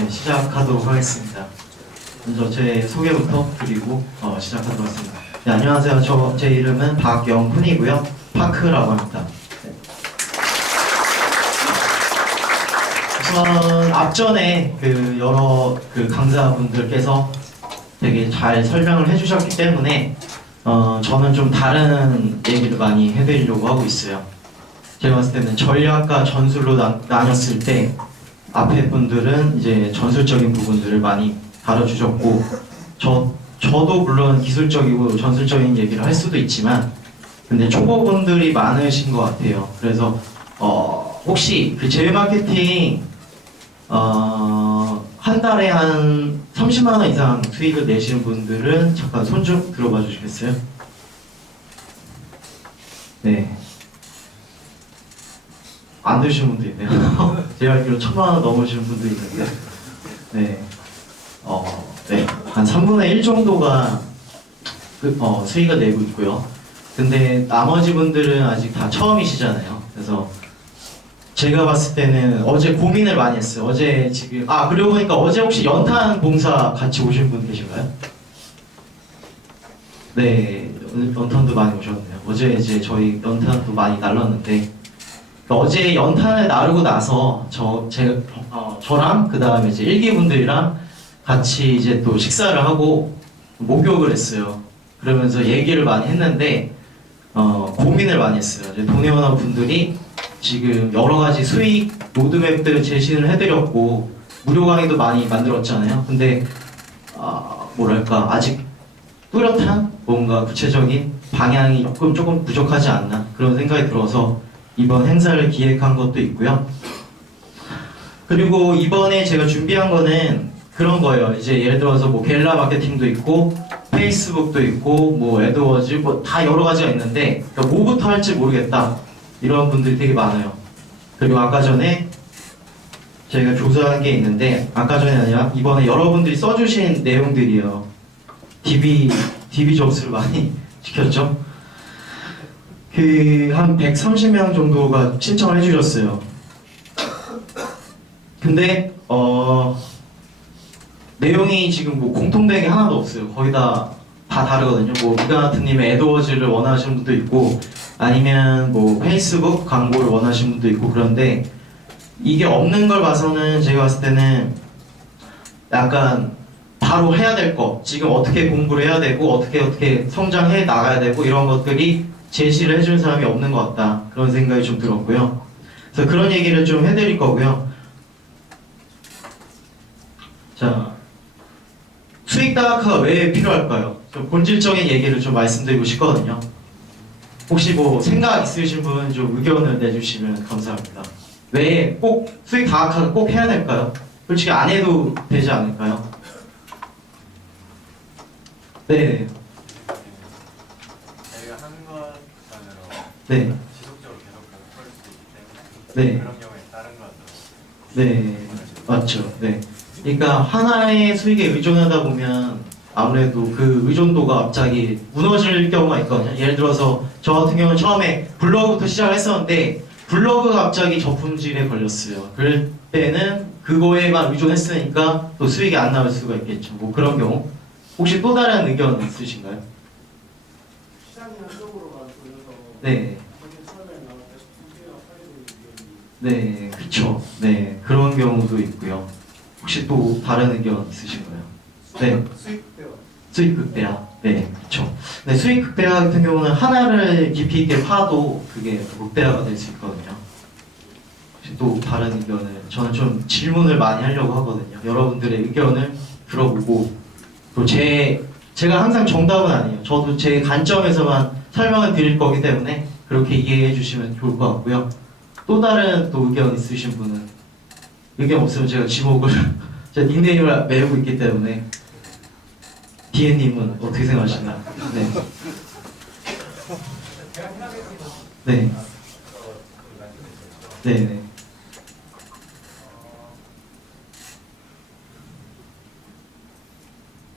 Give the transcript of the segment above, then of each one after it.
네, 시작하도록 하겠습니다. 먼저 제 소개부터 드리고 시작하도록 하겠습니다. 네, 안녕하세요. 제 이름은 박영훈이고요. 파크라고 합니다. 네. 우선 앞전에 여러 강사분들께서 되게 잘 설명을 해주셨기 때문에 저는 좀 다른 얘기를 많이 해드리려고 하고 있어요. 제가 봤을 때는 전략과 전술로 나눴을 때 앞에 분들은 이제 전술적인 부분들을 많이 다뤄주셨고 저도 물론 기술적이고 전술적인 얘기를 할 수도 있지만 근데 초보분들이 많으신 것 같아요. 그래서 혹시 그 제휴 마케팅 한 달에 한 30만 원 이상 수익을 내시는 분들은 잠깐 손 좀 들어봐 주시겠어요? 네. 안 되시는 분도 있네요. 제가 알기로 1000만 원 넘으시는 분도 있는데, 네, 네, 한 3분의 1 정도가 수익을 내고 있고요. 근데 나머지 분들은 아직 다 처음이시잖아요. 그래서 제가 봤을 때는 어제 고민을 많이 했어요. 어제 지금 그러고 보니까 어제 혹시 연탄 봉사 같이 오신 분 계신가요? 네, 연탄도 많이 오셨네요. 어제 이제 저희 연탄도 많이 날랐는데. 어제 연탄을 나르고 나서 저랑 그 다음에 이제 일기분들이랑 같이 이제 또 식사를 하고 목욕을 했어요. 그러면서 얘기를 많이 했는데 고민을 많이 했어요. 이제 동네원화 분들이 지금 여러 가지 수익 로드맵들을 제시를 해드렸고 무료 강의도 많이 만들었잖아요. 근데 뭐랄까 아직 뚜렷한 뭔가 구체적인 방향이 조금 부족하지 않나 그런 생각이 들어서. 이번 행사를 기획한 것도 있고요. 그리고 이번에 제가 준비한 거는 그런 거예요. 이제 예를 들어서 뭐 게릴라 마케팅도 있고 페이스북도 있고 뭐 애드워즈 뭐 다 여러 가지가 있는데 그러니까 뭐부터 할지 모르겠다 이런 분들이 되게 많아요. 그리고 아까 전에 제가 조사한 게 있는데 아까 전에 아니라 이번에 여러분들이 써주신 내용들이에요. DB 접수를 많이 시켰죠. 한 130명 정도가 신청을 해주셨어요. 근데 내용이 지금 뭐 공통된 게 하나도 없어요. 거의 다 다르거든요. 뭐 미가나트님의 애드워즈를 원하시는 분도 있고 아니면 뭐 페이스북 광고를 원하시는 분도 있고 그런데 이게 없는 걸 봐서는 제가 봤을 때는 약간 바로 해야 될 거 지금 어떻게 공부를 해야 되고 어떻게 성장해 나가야 되고 이런 것들이 제시를 해주는 사람이 없는 것 같다 그런 생각이 좀 들었고요. 그래서 그런 얘기를 좀 해드릴 거고요. 자, 수익 다각화가 왜 필요할까요? 좀 본질적인 얘기를 좀 말씀드리고 싶거든요. 혹시 뭐 생각 있으신 분 좀 의견을 내주시면 감사합니다. 왜 꼭 수익 다각화를 꼭 해야 될까요? 솔직히 안 해도 되지 않을까요? 네. 네. 지속적으로 계속 볼 수 있기 때문에 네. 그런 경우에 다른 것도 네, 맞죠. 네. 그러니까 하나의 수익에 의존하다 보면 아무래도 그 의존도가 갑자기 무너질 경우가 있거든요. 예를 들어서 저 같은 경우는 처음에 블로그부터 시작했었는데 블로그가 갑자기 저품질에 걸렸어요. 그럴 때는 그거에만 의존했으니까 또 수익이 안 나올 수가 있겠죠. 뭐 그런 경우. 혹시 또 다른 의견 있으신가요? 시장이 한쪽으로만 돌려서 네. 처음에 나왔을 때 수지가 팔리고 네, 그쵸. 네, 그런 경우도 있고요. 혹시 또 다른 의견 있으신가요? 네. 수익 극대화. 네, 그쵸. 네, 수익 극대화 같은 경우는 하나를 깊이 있게 파도 그게 극대화가 될 수 있거든요. 혹시 또 다른 의견을, 저는 좀 질문을 많이 하려고 하거든요. 여러분들의 의견을 들어보고, 또 제가 항상 정답은 아니에요. 저도 제 관점에서만 설명을 드릴 거기 때문에 그렇게 이해해 주시면 좋을 것 같고요. 또 다른 또 의견 있으신 분은 의견 없으면 제가 지목을 제 닉네임을 메우고 있기 때문에 디에님은 어떻게 생각하시나요? 네. 네. 네. 네.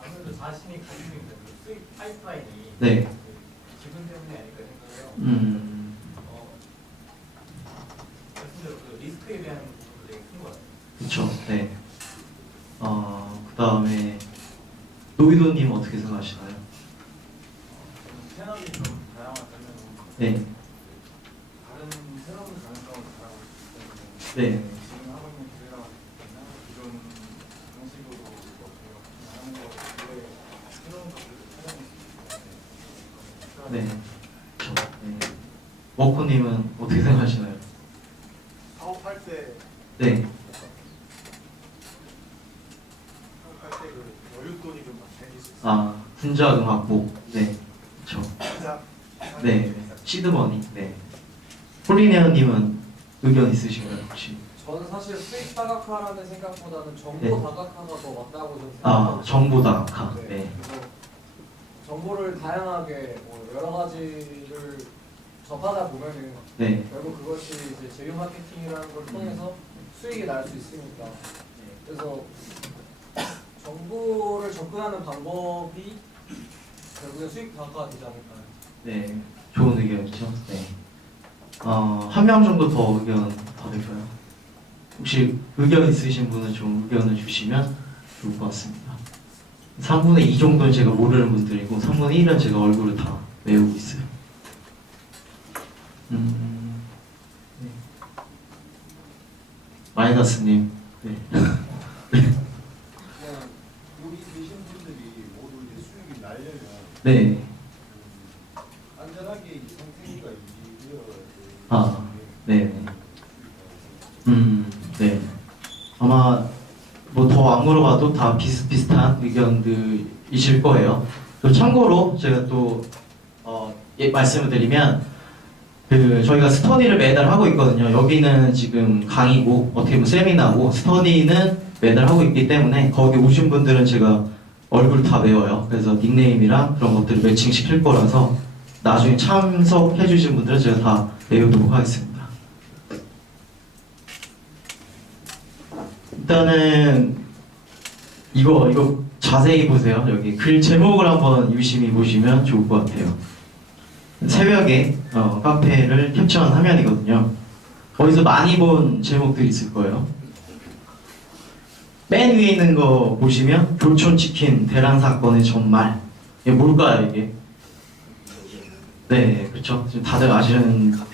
아무래도 자신이 가지고 있는 그 수익 파이프라인이 네. 지분 때문에 아닐까 생각해요. 말씀대로 그 리스크에 대한 부분도 되게 큰 것 같아요. 그쵸. 네. 어떻게 생각하시나요? 채널이 좀 다양하다면 네, 다른 새로운 가능성을 바라고 있기 때문에 네, 지금 하고 있는 기회가 기존 방식으로 저희가 하는 거 외에 새로운 것들을 찾아낼 수 있기 때문에 네. 네. 워커님은 어떻게 생각하시나요? 사업할 때 네, 사업할 때 그 여윳돈이 좀 생길 수 있어요. 아 분자 음악복, 네, 그렇죠. 네, 시드머니, 네. 폴리네어님은 의견 있으신가요 혹시? 저는 사실 수익 다각화라는 생각보다는 정보 네. 다각화가 더 맞다고 저는 아, 생각합니다. 정보 다각화, 네, 그래서 정보를 다양하게 뭐 여러 가지를 접하다 보면은 네, 결국 그것이 이제 제휴 마케팅이라는 걸 통해서 수익이 날 수 있으니까. 그래서 정보를 접근하는 방법이 결국에 수익 다각화가 되지 않을까. 네, 좋은 의견이죠. 네. 한 명 정도 더 의견 받을까요? 혹시 의견 있으신 분은 좀 의견을 주시면 좋을 것 같습니다. 3분의 2 정도는 제가 모르는 분들이고 3분의 1은 제가 얼굴을 다 외우고 있어요. 네. 마이너스님. 네. 그냥 여기 계신 분들이 모두 이제 수익이 날려면 네. 안전하게 이 상태가 유지되어야 돼요. 아, 네. 네. 아마 뭐 더 안 물어봐도 다 비슷비슷한 의견들이실 거예요. 또 참고로 제가 또 말씀을 드리면 저희가 스터디를 매달 하고 있거든요. 여기는 지금 강의고 어떻게 보면 세미나고 스터디는 매달 하고 있기 때문에 거기 오신 분들은 제가 얼굴 다 외워요. 그래서 닉네임이랑 그런 것들을 매칭 시킬 거라서 나중에 참석해 주신 분들은 제가 다 외우도록 하겠습니다. 일단은 이거 자세히 보세요. 여기 글 제목을 한번 유심히 보시면 좋을 것 같아요. 새벽에 카페를 캡처한 화면이거든요. 거기서 많이 본 제목들이 있을 거예요. 맨 위에 있는 거 보시면 교촌치킨 대란 사건의 전말. 이게 뭘까요 이게? 네, 그렇죠. 지금 다들 아시는.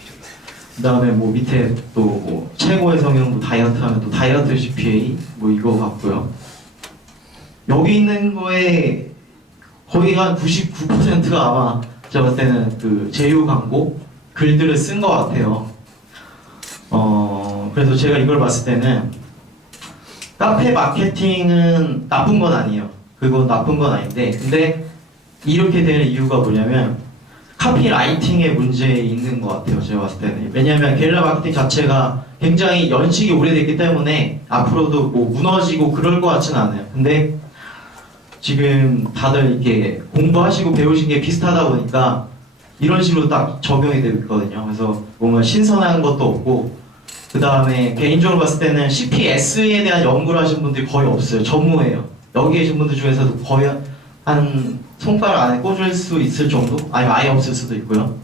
그다음에 뭐 밑에 또 뭐 최고의 성형 다이어트 하면 또 다이어트 GPA 뭐 이거 같고요. 여기 있는 거에 거의 한 99%가 아마 제가 봤을 때는 그 제휴 광고 글들을 쓴 것 같아요. 그래서 제가 이걸 봤을 때는 카페 마케팅은 나쁜 건 아니에요. 그건 나쁜 건 아닌데, 근데 이렇게 되는 이유가 뭐냐면 카피라이팅의 문제에 있는 것 같아요. 제가 봤을 때는. 왜냐하면 게릴라 마케팅 자체가 굉장히 연식이 오래됐기 때문에 앞으로도 뭐 무너지고 그럴 것 같지는 않아요. 근데 지금 다들 이렇게 공부하시고 배우신 게 비슷하다 보니까 이런 식으로 딱 적용이 되고 있거든요. 그래서 뭔가 신선한 것도 없고, 그 다음에 개인적으로 봤을 때는 CPS에 대한 연구를 하신 분들이 거의 없어요. 전무예요. 여기 계신 분들 중에서도 거의 한 손가락 안에 꽂을 수 있을 정도? 아니면 아예 없을 수도 있고요.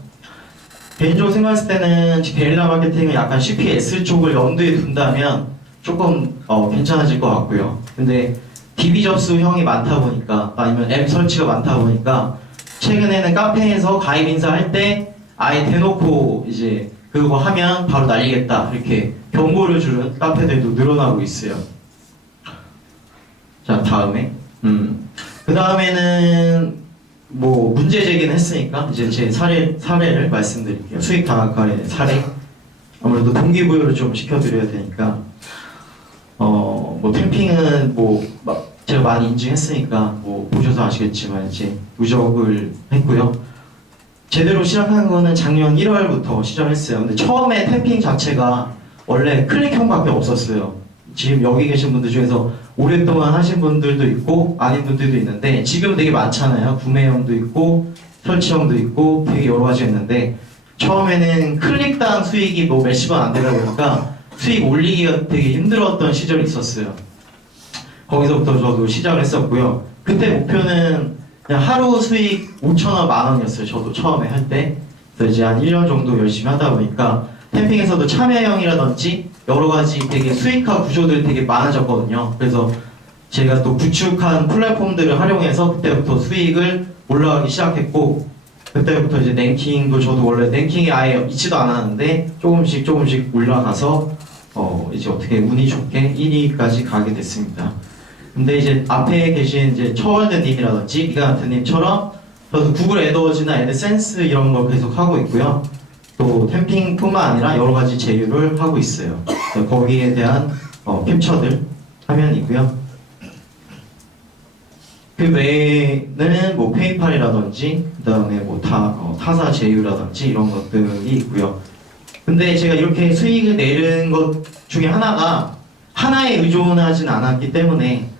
개인적으로 생각했을 때는 게릴라 마케팅은 약간 CPS 쪽을 염두에 둔다면 조금 괜찮아질 것 같고요. 근데 DB 접수형이 많다 보니까 아니면 앱 설치가 많다 보니까 최근에는 카페에서 가입 인사할 때 아예 대놓고 이제 그거 하면 바로 날리겠다 이렇게 경고를 주는 카페들도 늘어나고 있어요. 자, 다음에 그 다음에는 뭐 문제 제기는 했으니까 이제 제 사례를 말씀드릴게요. 수익 다각화의 사례. 아무래도 동기부여를 좀 시켜드려야 되니까 뭐 캠핑은 뭐 제가 많이 인증했으니까 뭐 보셔서 아시겠지만 이제 누적을 했고요. 제대로 시작한 거는 작년 1월부터 시작했어요. 근데 처음에 탭핑 자체가 원래 클릭형밖에 없었어요. 지금 여기 계신 분들 중에서 오랫동안 하신 분들도 있고 아닌 분들도 있는데 지금은 되게 많잖아요. 구매형도 있고 설치형도 있고 되게 여러 가지 있는데 처음에는 클릭당 수익이 뭐 몇십 원 안 되다 보니까 수익 올리기가 되게 힘들었던 시절이 있었어요. 거기서부터 저도 시작을 했었고요. 그때 목표는 그냥 하루 수익 5,000원, 만 원이었어요. 저도 처음에 할 때. 그래서 이제 한 1년 정도 열심히 하다 보니까 캠핑에서도 참여형이라든지 여러 가지 되게 수익화 구조들이 되게 많아졌거든요. 그래서 제가 또 구축한 플랫폼들을 활용해서 그때부터 수익을 올라가기 시작했고, 그때부터 이제 랭킹도 저도 원래 랭킹이 아예 있지도 않았는데 조금씩 올라가서 이제 어떻게 운이 좋게 1위까지 가게 됐습니다. 근데 이제 앞에 계신 이제 처월드님이라든지 미가한테님처럼 저도 구글 애드워즈나 애드센스 이런 걸 계속 하고 있고요. 또 템핑뿐만 아니라 여러 가지 제휴를 하고 있어요. 그래서 거기에 대한 캡처들 화면이고요. 그 외에는 뭐 페이팔이라든지 그다음에 뭐 타사 제휴라든지 이런 것들이 있고요. 근데 제가 이렇게 수익을 내는 것 중에 하나가 하나에 의존하진 않았기 때문에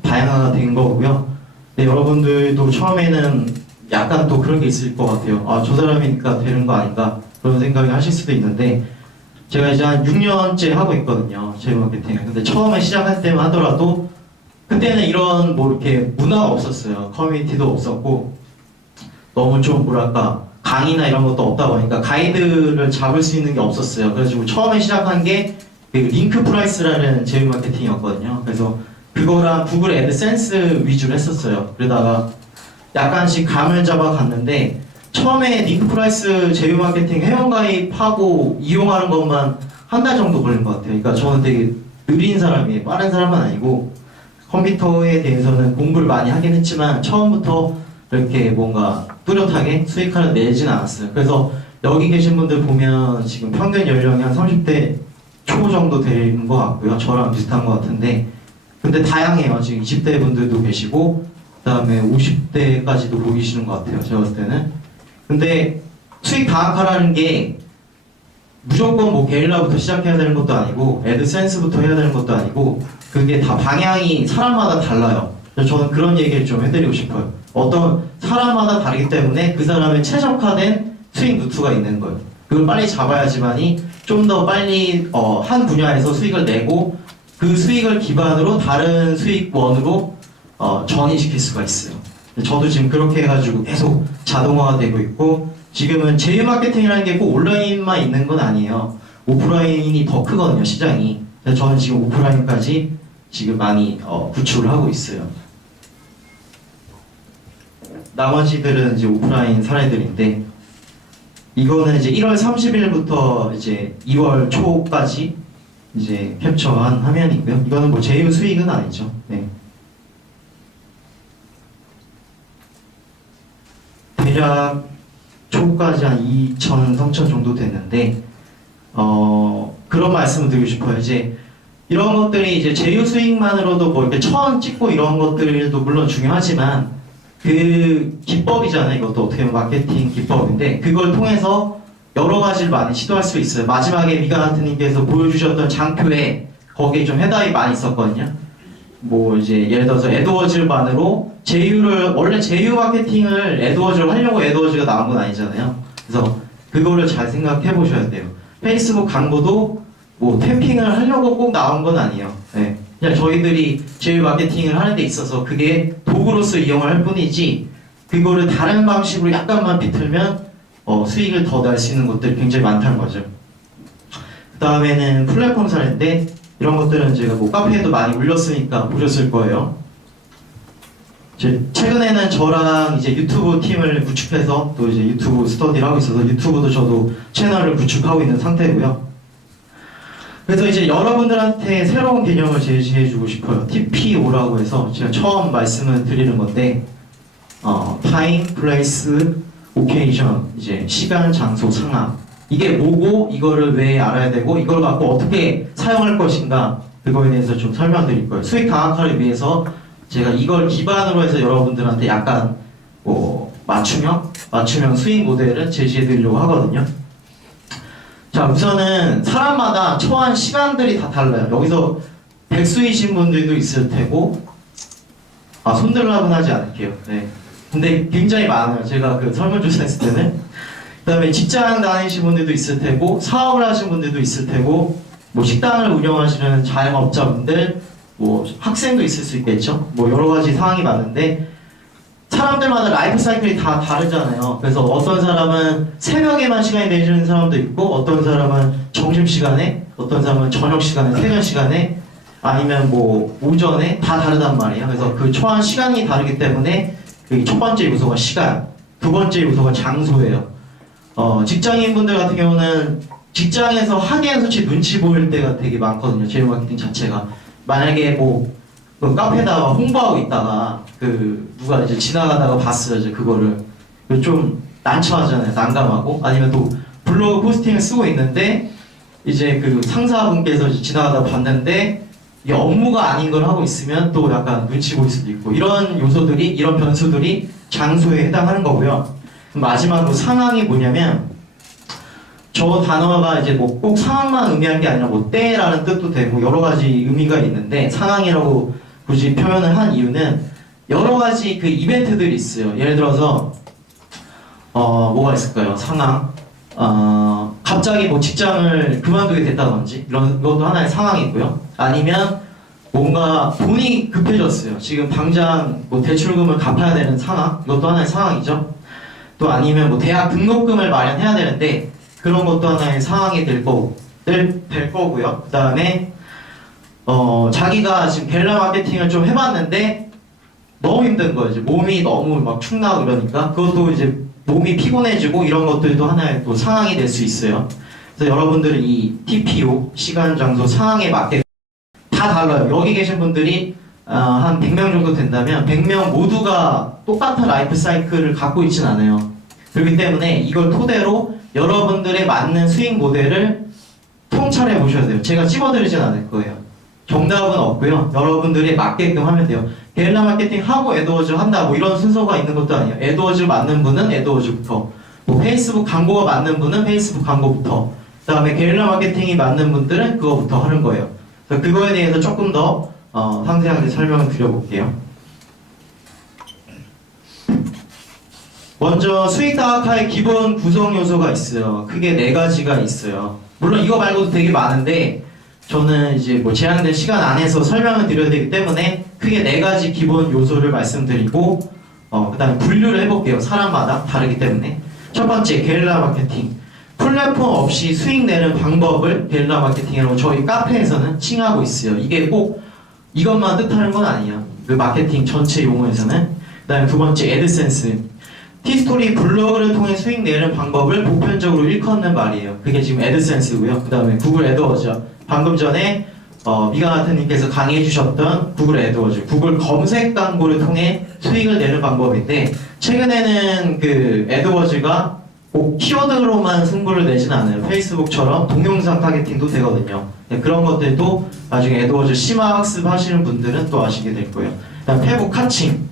다양화가 된 거고요. 근데 여러분들도 처음에는 약간 또 그런 게 있을 것 같아요. 아, 저 사람이니까 되는 거 아닌가 그런 생각을 하실 수도 있는데, 제가 이제 한 6년째 하고 있거든요, 제휴 마케팅을. 근데 처음에 시작할 때만 하더라도 그때는 이런 뭐 이렇게 문화가 없었어요. 커뮤니티도 없었고 너무 좀 뭐랄까 강의나 이런 것도 없다 보니까 가이드를 잡을 수 있는 게 없었어요. 그래가지고 처음에 시작한 게 그 링크 프라이스라는 제휴 마케팅이었거든요. 그래서 그거랑 구글 애드센스 위주로 했었어요. 그러다가 약간씩 감을 잡아 갔는데, 처음에 링크 프라이스 제휴 마케팅 회원가입하고 이용하는 것만 한 달 정도 걸린 것 같아요. 그러니까 저는 되게 느린 사람이에요. 빠른 사람은 아니고 컴퓨터에 대해서는 공부를 많이 하긴 했지만 처음부터 이렇게 뭔가 뚜렷하게 수익을 내진 않았어요. 그래서 여기 계신 분들 보면 지금 평균 연령이 한 30대 초 정도 되는 것 같고요. 저랑 비슷한 것 같은데, 근데 다양해요. 지금 20대 분들도 계시고 그 다음에 50대까지도 보이시는 것 같아요, 제가 봤을 때는. 근데 수익 다각화라는 게 무조건 뭐 게릴라부터 시작해야 되는 것도 아니고 애드센스부터 해야 되는 것도 아니고, 그게 다 방향이 사람마다 달라요. 그래서 저는 그런 얘기를 좀 해드리고 싶어요. 어떤 사람마다 다르기 때문에 그 사람의 최적화된 수익 루트가 있는 거예요. 그걸 빨리 잡아야지만이 좀 더 빨리 한 분야에서 수익을 내고 그 수익을 기반으로 다른 수익원으로 전이시킬 수가 있어요. 저도 지금 그렇게 해가지고 계속 자동화가 되고 있고, 지금은 제휴 마케팅이라는 게 꼭 온라인만 있는 건 아니에요. 오프라인이 더 크거든요, 시장이. 그래서 저는 지금 오프라인까지 지금 많이 구축을 하고 있어요. 나머지들은 이제 오프라인 사례들인데, 이거는 이제 1월 30일부터 이제 2월 초까지 이제 캡처한 화면이고요. 이거는 뭐 제휴 수익은 아니죠. 네. 대략 초까지 한 2천, 3천 정도 됐는데, 그런 말씀을 드리고 싶어요. 이제 이런 것들이 이제 제휴 수익만으로도 뭐 이렇게 천 찍고 이런 것들도 물론 중요하지만, 그 기법이잖아요. 이것도 어떻게 보면 마케팅 기법인데, 그걸 통해서 여러 가지를 많이 시도할 수 있어요. 마지막에 미가한트님께서 보여주셨던 장표에 거기에 좀 해답이 많이 있었거든요. 뭐 이제 예를 들어서 애드워즈만으로 제휴를, 원래 제휴 마케팅을 애드워즈로 하려고 애드워즈가 나온 건 아니잖아요. 그래서 그거를 잘 생각해 보셔야 돼요. 페이스북 광고도 뭐 탭핑을 하려고 꼭 나온 건 아니에요. 네. 그냥 저희들이 제휴 마케팅을 하는 데 있어서 그게 도구로서 이용을 할 뿐이지, 그거를 다른 방식으로 약간만 비틀면 수익을 더 낼 수 있는 것들이 굉장히 많다는 거죠. 그 다음에는 플랫폼 사례인데, 이런 것들은 제가 뭐 카페에도 많이 올렸으니까 보셨을 거예요. 최근에는 저랑 이제 유튜브 팀을 구축해서 또 이제 유튜브 스터디를 하고 있어서 유튜브도 저도 채널을 구축하고 있는 상태고요. 그래서 이제 여러분들한테 새로운 개념을 제시해주고 싶어요. TPO라고 해서 제가 처음 말씀을 드리는 건데, Time, Place, Occasion, 이제 시간, 장소, 상황. 이게 뭐고 이거를 왜 알아야 되고 이걸 갖고 어떻게 사용할 것인가, 그거에 대해서 좀 설명드릴 거예요. 수익 다각화를 위해서 제가 이걸 기반으로 해서 여러분들한테 약간 뭐 맞춤형 수익 모델을 제시해드리려고 하거든요. 자, 우선은 사람마다 처한 시간들이 다 달라요. 여기서 백수이신 분들도 있을 테고, 손들라고는 하지 않을게요. 네. 근데 굉장히 많아요. 제가 그 설문조사 했을 때는. 그 다음에 직장 다니시는 분들도 있을 테고, 사업을 하시는 분들도 있을 테고, 뭐 식당을 운영하시는 자영업자분들, 뭐 학생도 있을 수 있겠죠. 뭐 여러 가지 상황이 많은데, 사람들마다 라이프 사이클이 다 다르잖아요. 그래서 어떤 사람은 새벽에만 시간이 내주는 사람도 있고, 어떤 사람은 점심시간에, 어떤 사람은 저녁시간에, 퇴근시간에, 아니면 뭐 오전에 다 다르단 말이에요. 그래서 그 초안 시간이 다르기 때문에 그 첫 번째 요소가 시간, 두 번째 요소가 장소예요. 직장인분들 같은 경우는 직장에서 하기엔 솔직히 눈치 보일 때가 되게 많거든요. 제휴 마케팅 자체가. 만약에 그 카페에다가 홍보하고 있다가 누가 이제 지나가다가 봤어요. 이제 그거를 좀 난처하잖아요. 난감하고. 아니면 또 블로그 포스팅을 쓰고 있는데 이제 그 상사분께서 이제 지나가다 봤는데 이게 업무가 아닌 걸 하고 있으면 또 약간 눈치 보일 수도 있고, 이런 요소들이, 이런 변수들이 장소에 해당하는 거고요. 마지막으로 상황이 뭐냐면, 저 단어가 이제 뭐 꼭 상황만 의미한 게 아니라 뭐 때라는 뜻도 되고 여러 가지 의미가 있는데, 상황이라고 굳이 표현을 한 이유는 여러 가지 그 이벤트들이 있어요. 예를 들어서 뭐가 있을까요? 상황. 갑자기 뭐 직장을 그만두게 됐다든지 이런 것도 하나의 상황이고요. 아니면 뭔가 돈이 급해졌어요. 지금 당장 뭐 대출금을 갚아야 되는 상황, 이것도 하나의 상황이죠. 또 아니면 뭐 대학 등록금을 마련해야 되는데 그런 것도 하나의 상황이 될 거고요. 그 다음에 자기가 지금 게릴라 마케팅을 좀 해봤는데 너무 힘든 거예요. 이제 몸이 너무 막 축나고 이러니까 그것도 이제 몸이 피곤해지고 이런 것들도 하나의 또 상황이 될 수 있어요. 그래서 여러분들은 이 TPO, 시간, 장소, 상황에 맞게 다 달라요. 여기 계신 분들이 한 100명 정도 된다면 100명 모두가 똑같은 라이프 사이클을 갖고 있진 않아요. 그렇기 때문에 이걸 토대로 여러분들의 맞는 수익 모델을 통찰해 보셔야 돼요. 제가 찝어드리진 않을 거예요. 정답은 없고요. 여러분들이 맞게끔 하면 돼요. 게릴라 마케팅 하고 애드워즈 한다 뭐 이런 순서가 있는 것도 아니에요. 애드워즈 맞는 분은 애드워즈부터, 뭐 페이스북 광고가 맞는 분은 페이스북 광고부터, 그 다음에 게릴라 마케팅이 맞는 분들은 그거부터 하는 거예요. 그래서 그거에 대해서 조금 더 상세하게 설명을 드려볼게요. 먼저 수익 다각화의 기본 구성 요소가 있어요. 크게 4가지가 있어요. 물론 이거 말고도 되게 많은데 저는 이제 뭐 제한된 시간 안에서 설명을 드려야 되기 때문에 크게 4가지 기본 요소를 말씀드리고 그 다음에 분류를 해볼게요. 사람마다 다르기 때문에. 첫 번째, 게릴라 마케팅. 플랫폼 없이 수익 내는 방법을 게릴라 마케팅이라고 저희 카페에서는 칭하고 있어요. 이게 꼭 이것만 뜻하는 건 아니에요. 그 마케팅 전체 용어에서는. 그 다음에 두 번째, 애드센스. 티스토리 블로그를 통해 수익 내는 방법을 보편적으로 일컫는 말이에요. 그게 지금 애드센스고요. 그 다음에 구글 애드워즈. 방금 전에 미가나트님께서 강의해 주셨던 구글 애드워즈, 구글 검색 광고를 통해 수익을 내는 방법인데, 최근에는 그 애드워즈가 꼭 키워드로만 승부를 내진 않아요. 페이스북처럼 동영상 타겟팅도 되거든요. 그런 것들도 나중에 애드워즈 심화 학습하시는 분들은 또 아시게 될 거예요. 그다음 페북 카칭.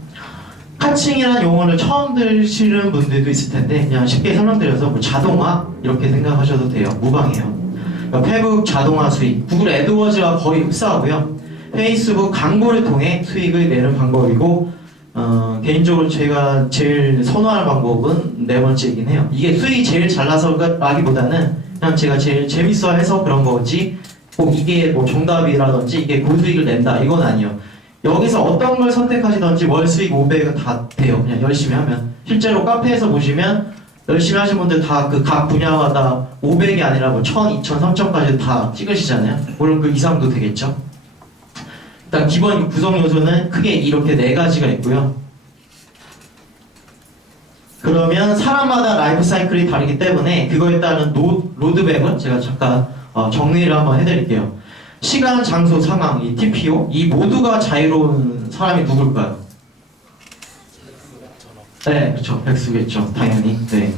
카칭이라는 용어를 처음 들으시는 분들도 있을 텐데 그냥 쉽게 설명드려서 뭐 자동화 이렇게 생각하셔도 돼요. 무방해요. 그러니까 페북 자동화 수익, 구글 애드워즈와 거의 흡사하고요. 페이스북 광고를 통해 수익을 내는 방법이고, 개인적으로 제가 제일 선호하는 방법은 4번째이긴 해요. 이게 수익이 제일 잘 나서라기보다는 그냥 제가 제일 재밌어 해서 그런 거지 꼭 이게 뭐 정답이라든지 이게 고수익을 낸다 이건 아니에요. 여기서 어떤 걸 선택하시든지 월 수익 500은 다 돼요. 그냥 열심히 하면. 실제로 카페에서 보시면 열심히 하신 분들 다 그 각 분야마다 500이 아니라 뭐 1000, 2000, 3000까지 다 찍으시잖아요. 물론 그 이상도 되겠죠. 일단 기본 구성 요소는 크게 이렇게 4가지가 있고요. 그러면 사람마다 라이프 사이클이 다르기 때문에 그거에 따른 로드맵을 제가 잠깐 정리를 한번 해드릴게요. 시간, 장소, 상황, 이 TPO 이 모두가 자유로운 사람이 누굴까요? 네, 그렇죠. 백수겠죠. 당연히. 네.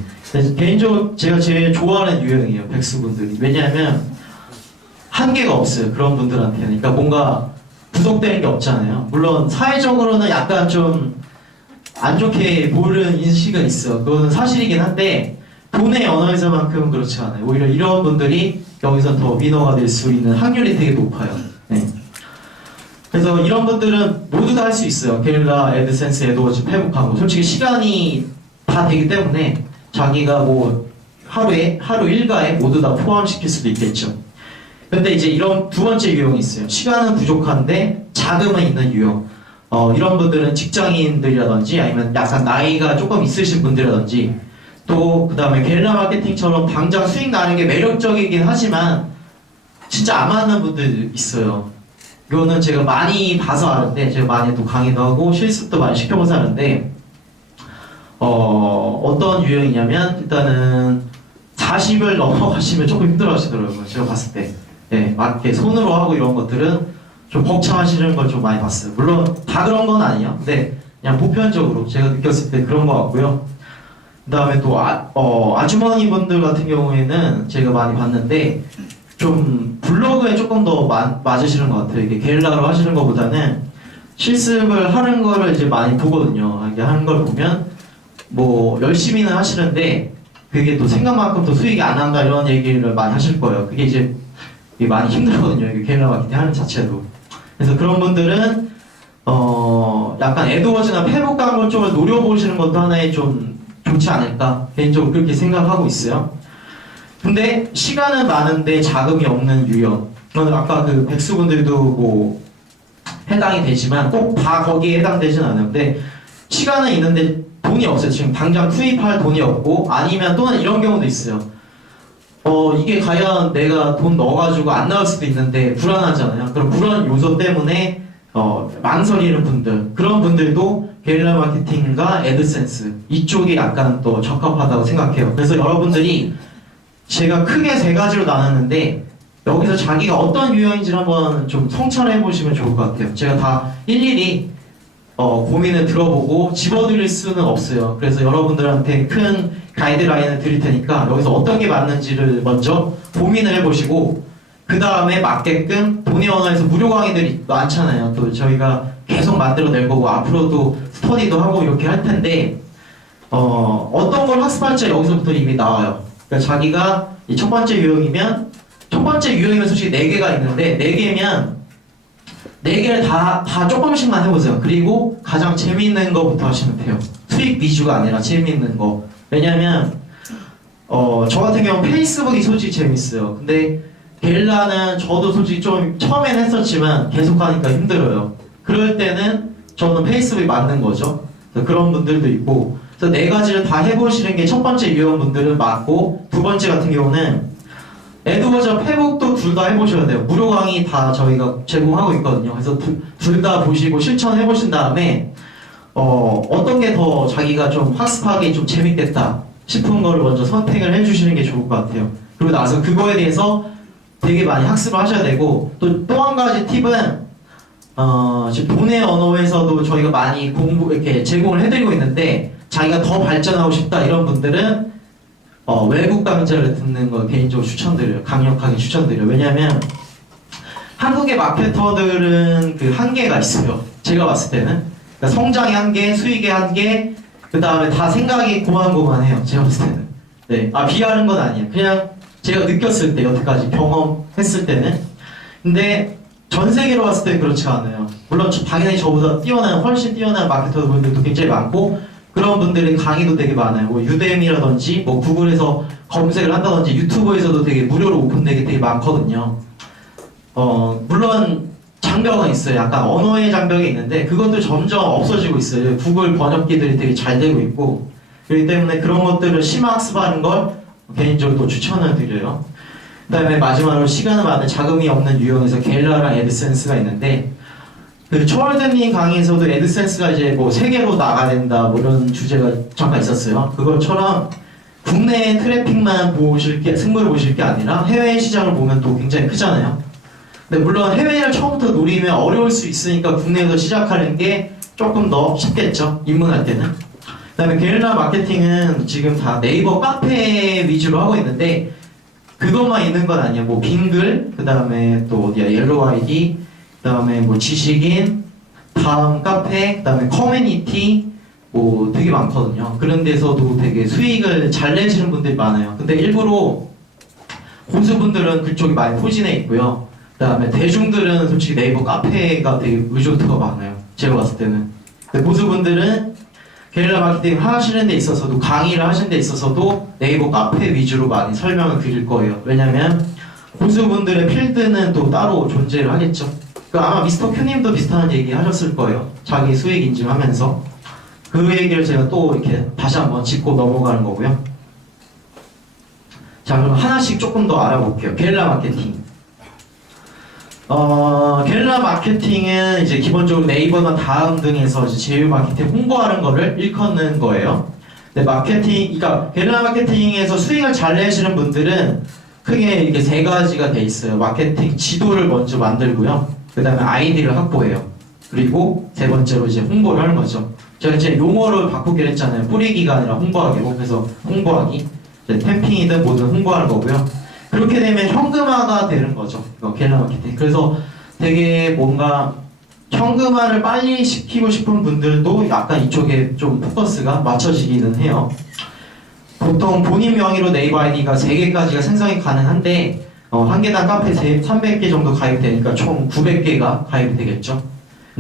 개인적으로 제가 제일 좋아하는 유형이에요. 백수분들이. 왜냐하면 한계가 없어요. 그런 분들한테는. 그러니까 뭔가 부족되는 게 없잖아요. 물론 사회적으로는 약간 좀 안 좋게 보는 인식은 있어. 그거는 사실이긴 한데 돈의 언어에서만큼은 그렇지 않아요. 오히려 이런 분들이 여기서 더 위너가 될 수 있는 확률이 되게 높아요. 네. 그래서 이런 분들은 모두 다 할 수 있어요. 게릴라, 애드센스, 애드워즈, 페북하고 솔직히 시간이 다 되기 때문에 자기가 뭐 하루 일과에 모두 다 포함시킬 수도 있겠죠. 근데 이제 이런 두 번째 유형이 있어요. 시간은 부족한데 자금은 있는 유형. 이런 분들은 직장인들이라든지 아니면 약간 나이가 조금 있으신 분들이라든지 또 그 다음에 게릴라 마케팅처럼 당장 수익 나는 게 매력적이긴 하지만 진짜 안 맞는 분들 있어요. 이거는 제가 많이 봐서 아는데, 제가 많이 또 강의도 하고 실습도 많이 시켜봐서 아는데, 어떤 유형이냐면 일단은 40을 넘어가시면 조금 힘들어 하시더라고요. 제가 봤을 때. 네, 막 이렇게 손으로 하고 이런 것들은 좀 벅차하시는 걸 좀 많이 봤어요. 물론 다 그런 건 아니에요. 근데 그냥 보편적으로 제가 느꼈을 때 그런 것 같고요. 그 다음에 또 아주머니 분들 같은 경우에는 제가 많이 봤는데 좀 블로그에 조금 더 맞으시는 것 같아요. 이게 게릴라로 하시는 것보다는 실습을 하는 거를 이제 많이 보거든요. 이게 하는 걸 보면 뭐 열심히는 하시는데 그게 또 생각만큼 또 수익이 안 난다 이런 얘기를 많이 하실 거예요. 그게 이제 이게 많이 힘들거든요. 이게 게릴라 마케팅 하는 자체도. 그래서 그런 분들은 약간 애드워즈나 페북 광고 쪽을 노려보시는 것도 하나의 좀 좋지 않을까 개인적으로 그렇게 생각하고 있어요. 근데 시간은 많은데 자금이 없는 유형. 저는 아까 그 백수분들도 뭐 해당이 되지만 꼭 다 거기에 해당되진 않는데 시간은 있는데 돈이 없어요. 지금 당장 투입할 돈이 없고 아니면 또는 이런 경우도 있어요. 이게 과연 내가 돈 넣어가지고 안 나올 수도 있는데 불안하잖아요. 그럼 불안 요소 때문에 망설이는 분들 그런 분들도 게릴라 마케팅과 애드센스 이쪽이 약간 또 적합하다고 생각해요. 그래서 여러분들이 제가 크게 세 가지로 나눴는데 여기서 자기가 어떤 유형인지를 한번 좀 성찰해 보시면 좋을 것 같아요. 제가 다 일일이 고민을 들어보고 집어드릴 수는 없어요. 그래서 여러분들한테 큰 가이드라인을 드릴 테니까 여기서 어떤 게 맞는지를 먼저 고민을 해보시고 그 다음에 맞게끔 돈의 언어에서 무료 강의들이 많잖아요. 또 저희가 계속 만들어낼 거고 앞으로도 스터디도 하고 이렇게 할 텐데 어떤 걸 학습할지 여기서부터 이미 나와요. 그러니까 자기가 이 첫 번째 유형이면 솔직히 4개가 있는데 4개면 4개를 다 조금씩만 해보세요. 그리고 가장 재미있는 거부터 하시면 돼요. 수익 위주가 아니라 재미있는 거. 왜냐면 저 같은 경우는 페이스북이 솔직히 재밌어요. 근데 게릴라는 저도 솔직히 좀 처음엔 했었지만 계속 하니까 힘들어요. 그럴 때는 저는 페이스북이 맞는 거죠. 그런 분들도 있고 그래서 4가지를 다 해보시는 게 첫 번째 유형분들은 맞고 두 번째 같은 경우는 애드워즈와 페북도 둘 다 해보셔야 돼요. 무료 강의 다 저희가 제공하고 있거든요. 그래서 둘 다 보시고 실천해보신 다음에 어떤 게 더 자기가 좀 학습하기 좀 재밌겠다 싶은 거를 먼저 선택을 해주시는 게 좋을 것 같아요. 그리고 나서 그거에 대해서 되게 많이 학습을 하셔야 되고 또 한 가지 팁은 지금 돈의 언어에서도 저희가 많이 이렇게 제공을 해드리고 있는데 자기가 더 발전하고 싶다 이런 분들은 외국 강좌를 듣는 거 개인적으로 추천드려요. 강력하게 추천드려요. 왜냐하면 한국의 마케터들은 그 한계가 있어요. 제가 봤을 때는 그러니까 성장의 한계, 수익의 한계, 그 다음에 다 생각이 고만고만해요. 제가 봤을 때는. 네, 비하하는 건 아니에요. 그냥 제가 느꼈을 때 여태까지 경험했을 때는. 근데 전 세계로 봤을 때 그렇지 않아요. 물론 당연히 저보다 훨씬 뛰어난 마케터분들도 굉장히 많고 그런 분들의 강의도 되게 많아요. 뭐 유데미라든지 뭐 구글에서 검색을 한다든지 유튜브에서도 되게 무료로 오픈되게 되게 많거든요. 물론 장벽은 있어요. 약간 언어의 장벽이 있는데 그것도 점점 없어지고 있어요. 구글 번역기들이 되게 잘 되고 있고 그렇기 때문에 그런 것들을 심학습하는 걸 개인적으로 또 추천을 드려요. 그 다음에 마지막으로 시간을 많은 자금이 없는 유형에서 게릴라랑 애드센스가 있는데 그 초월드님 강의에서도 애드센스가 이제 뭐 세계로 나가야 된다 뭐 이런 주제가 잠깐 있었어요. 그것처럼 국내 트래픽만 승부를 보실 게 아니라 해외 시장을 보면 또 굉장히 크잖아요. 근데 물론 해외를 처음부터 노리면 어려울 수 있으니까 국내에서 시작하는 게 조금 더 쉽겠죠. 입문할 때는. 그 다음에 게릴라 마케팅은 지금 다 네이버 카페 위주로 하고 있는데 그것만 있는 건 아니에요. 뭐 빙글, 그 다음에 또 어디야 옐로우 아이디, 그 다음에 뭐 지식인, 다음 카페, 그 다음에 커뮤니티 뭐 되게 많거든요. 그런 데서도 되게 수익을 잘 내시는 분들이 많아요. 근데 일부러 고수분들은 그쪽이 많이 포진해 있고요. 그 다음에 대중들은 솔직히 네이버 카페가 되게 의존도가 많아요. 제가 봤을 때는. 근데 고수분들은 게릴라 마케팅 하시는 데 있어서도 강의를 하시는 데 있어서도 네이버 카페 위주로 많이 설명을 드릴 거예요. 왜냐면 고수분들의 필드는 또 따로 존재를 하겠죠. 아마 미스터 큐님도 비슷한 얘기 하셨을 거예요. 자기 수익 인증하면서. 그 얘기를 제가 또 이렇게 다시 한번 짚고 넘어가는 거고요. 자, 그럼 하나씩 조금 더 알아볼게요. 게릴라 마케팅. 게릴라 마케팅은 이제 기본적으로 네이버나 다음 등에서 이제 제휴 마케팅 홍보하는 거를 일컫는 거예요. 근데 그러니까 게릴라 마케팅에서 수익을 잘 내시는 분들은 크게 이게 세 가지가 돼 있어요. 마케팅 지도를 먼저 만들고요. 그 다음에 아이디를 확보해요. 그리고 세 번째로 이제 홍보를 하는 거죠. 제가 이제 용어를 바꾸기로 했잖아요. 뿌리기가 아니라 홍보하기로. 그래서 홍보하기, 이제 템핑이든 뭐든 홍보하는 거고요. 그렇게 되면 현금화가 되는 거죠. 게릴라 마케팅. 그래서 되게 뭔가 현금화를 빨리 시키고 싶은 분들도 약간 이쪽에 좀 포커스가 맞춰지기는 해요. 보통 본인 명의로 네이버 아이디가 3개까지가 생성이 가능한데 한 개당 카페 300개 정도 가입되니까 총 900개가 가입이 되겠죠.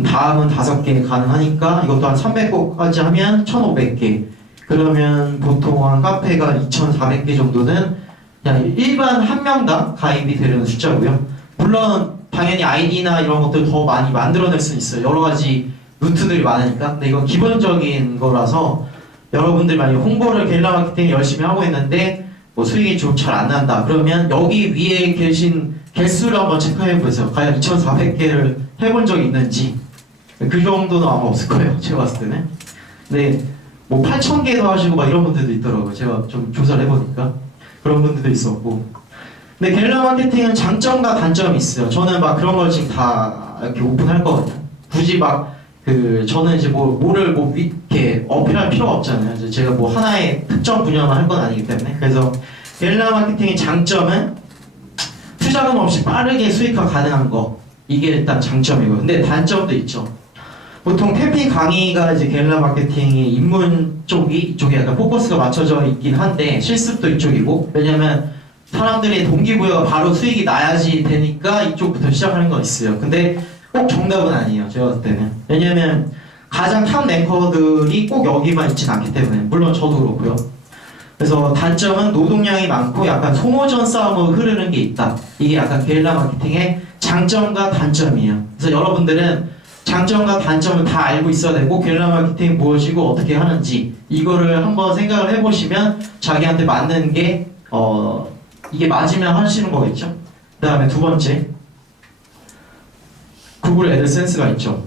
다음은 5개 가능하니까 이것도 한 300개까지 하면 1500개. 그러면 보통 한 카페가 2400개 정도는 그냥 일반 한 명당 가입이 되는 숫자고요. 물론 당연히 아이디나 이런 것들 더 많이 만들어낼 수 있어요. 여러 가지 루트들이 많으니까. 근데 이건 기본적인 거라서 여러분들이 만약에 홍보를 게릴라 마케팅 열심히 하고 있는데 뭐 수익이 좀 잘 안 난다. 그러면 여기 위에 계신 개수를 한번 체크해 보세요. 과연 2,400개를 해본 적이 있는지. 그 정도는 아마 없을 거예요. 제가 봤을 때는. 근데 뭐 8,000개도 하시고 막 이런 분들도 있더라고요. 제가 좀 조사를 해보니까. 그런 분들도 있었고. 근데 게릴라 마케팅은 장점과 단점이 있어요. 저는 막 그런 걸 지금 다 이렇게 오픈할 거거든요. 굳이 막 저는 이제 뭐를 이렇게 어필할 필요가 없잖아요. 이제 제가 뭐 하나의 특정 분야만 할 건 아니기 때문에. 그래서 게릴라 마케팅의 장점은 투자금 없이 빠르게 수익화 가능한 거. 이게 일단 장점이고요. 근데 단점도 있죠. 보통 템핑 강의가 이제 게릴라 마케팅의 입문 쪽이 이쪽에 약간 포커스가 맞춰져 있긴 한데 실습도 이쪽이고, 왜냐면 사람들의 동기부여가 바로 수익이 나야지 되니까 이쪽부터 시작하는 거 있어요. 근데 꼭 정답은 아니에요. 제가 봤을 때는. 왜냐면 가장 탑 랭커들이 꼭 여기만 있진 않기 때문에. 물론 저도 그렇고요. 그래서 단점은 노동량이 많고 약간 소모전 싸움으로 흐르는 게 있다. 이게 약간 게릴라 마케팅의 장점과 단점이에요. 그래서 여러분들은 장점과 단점을 다 알고 있어야 되고 게릴라 마케팅이 무엇이고 어떻게 하는지 이거를 한번 생각을 해보시면 자기한테 맞는 게 이게 맞으면 하시는 거겠죠. 그 다음에 두 번째, 구글 애드센스가 있죠.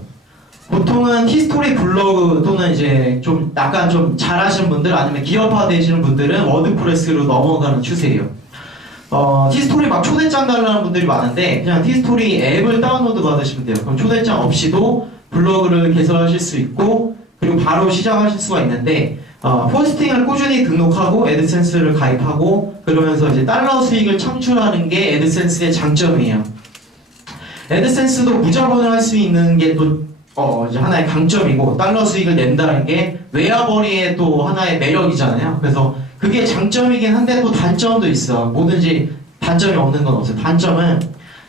보통은 히스토리 블로그 또는 이제 좀 약간 좀 잘하시는 분들 아니면 기업화 되시는 분들은 워드프레스로 넘어가는 추세예요. 히스토리 막 초대장 달라는 분들이 많은데 그냥 히스토리 앱을 다운로드 받으시면 돼요. 그럼 초대장 없이도 블로그를 개설하실 수 있고 그리고 바로 시작하실 수가 있는데 포스팅을 꾸준히 등록하고 애드센스를 가입하고 그러면서 이제 달러 수익을 창출하는 게 애드센스의 장점이에요. 애드센스도 무자본을 할 수 있는 게 또 이제 하나의 강점이고 달러 수익을 낸다는 게 웨어버리의 또 하나의 매력이잖아요. 그래서 그게 장점이긴 한데 또 단점도 있어. 뭐든지 단점이 없는 건 없어요. 단점은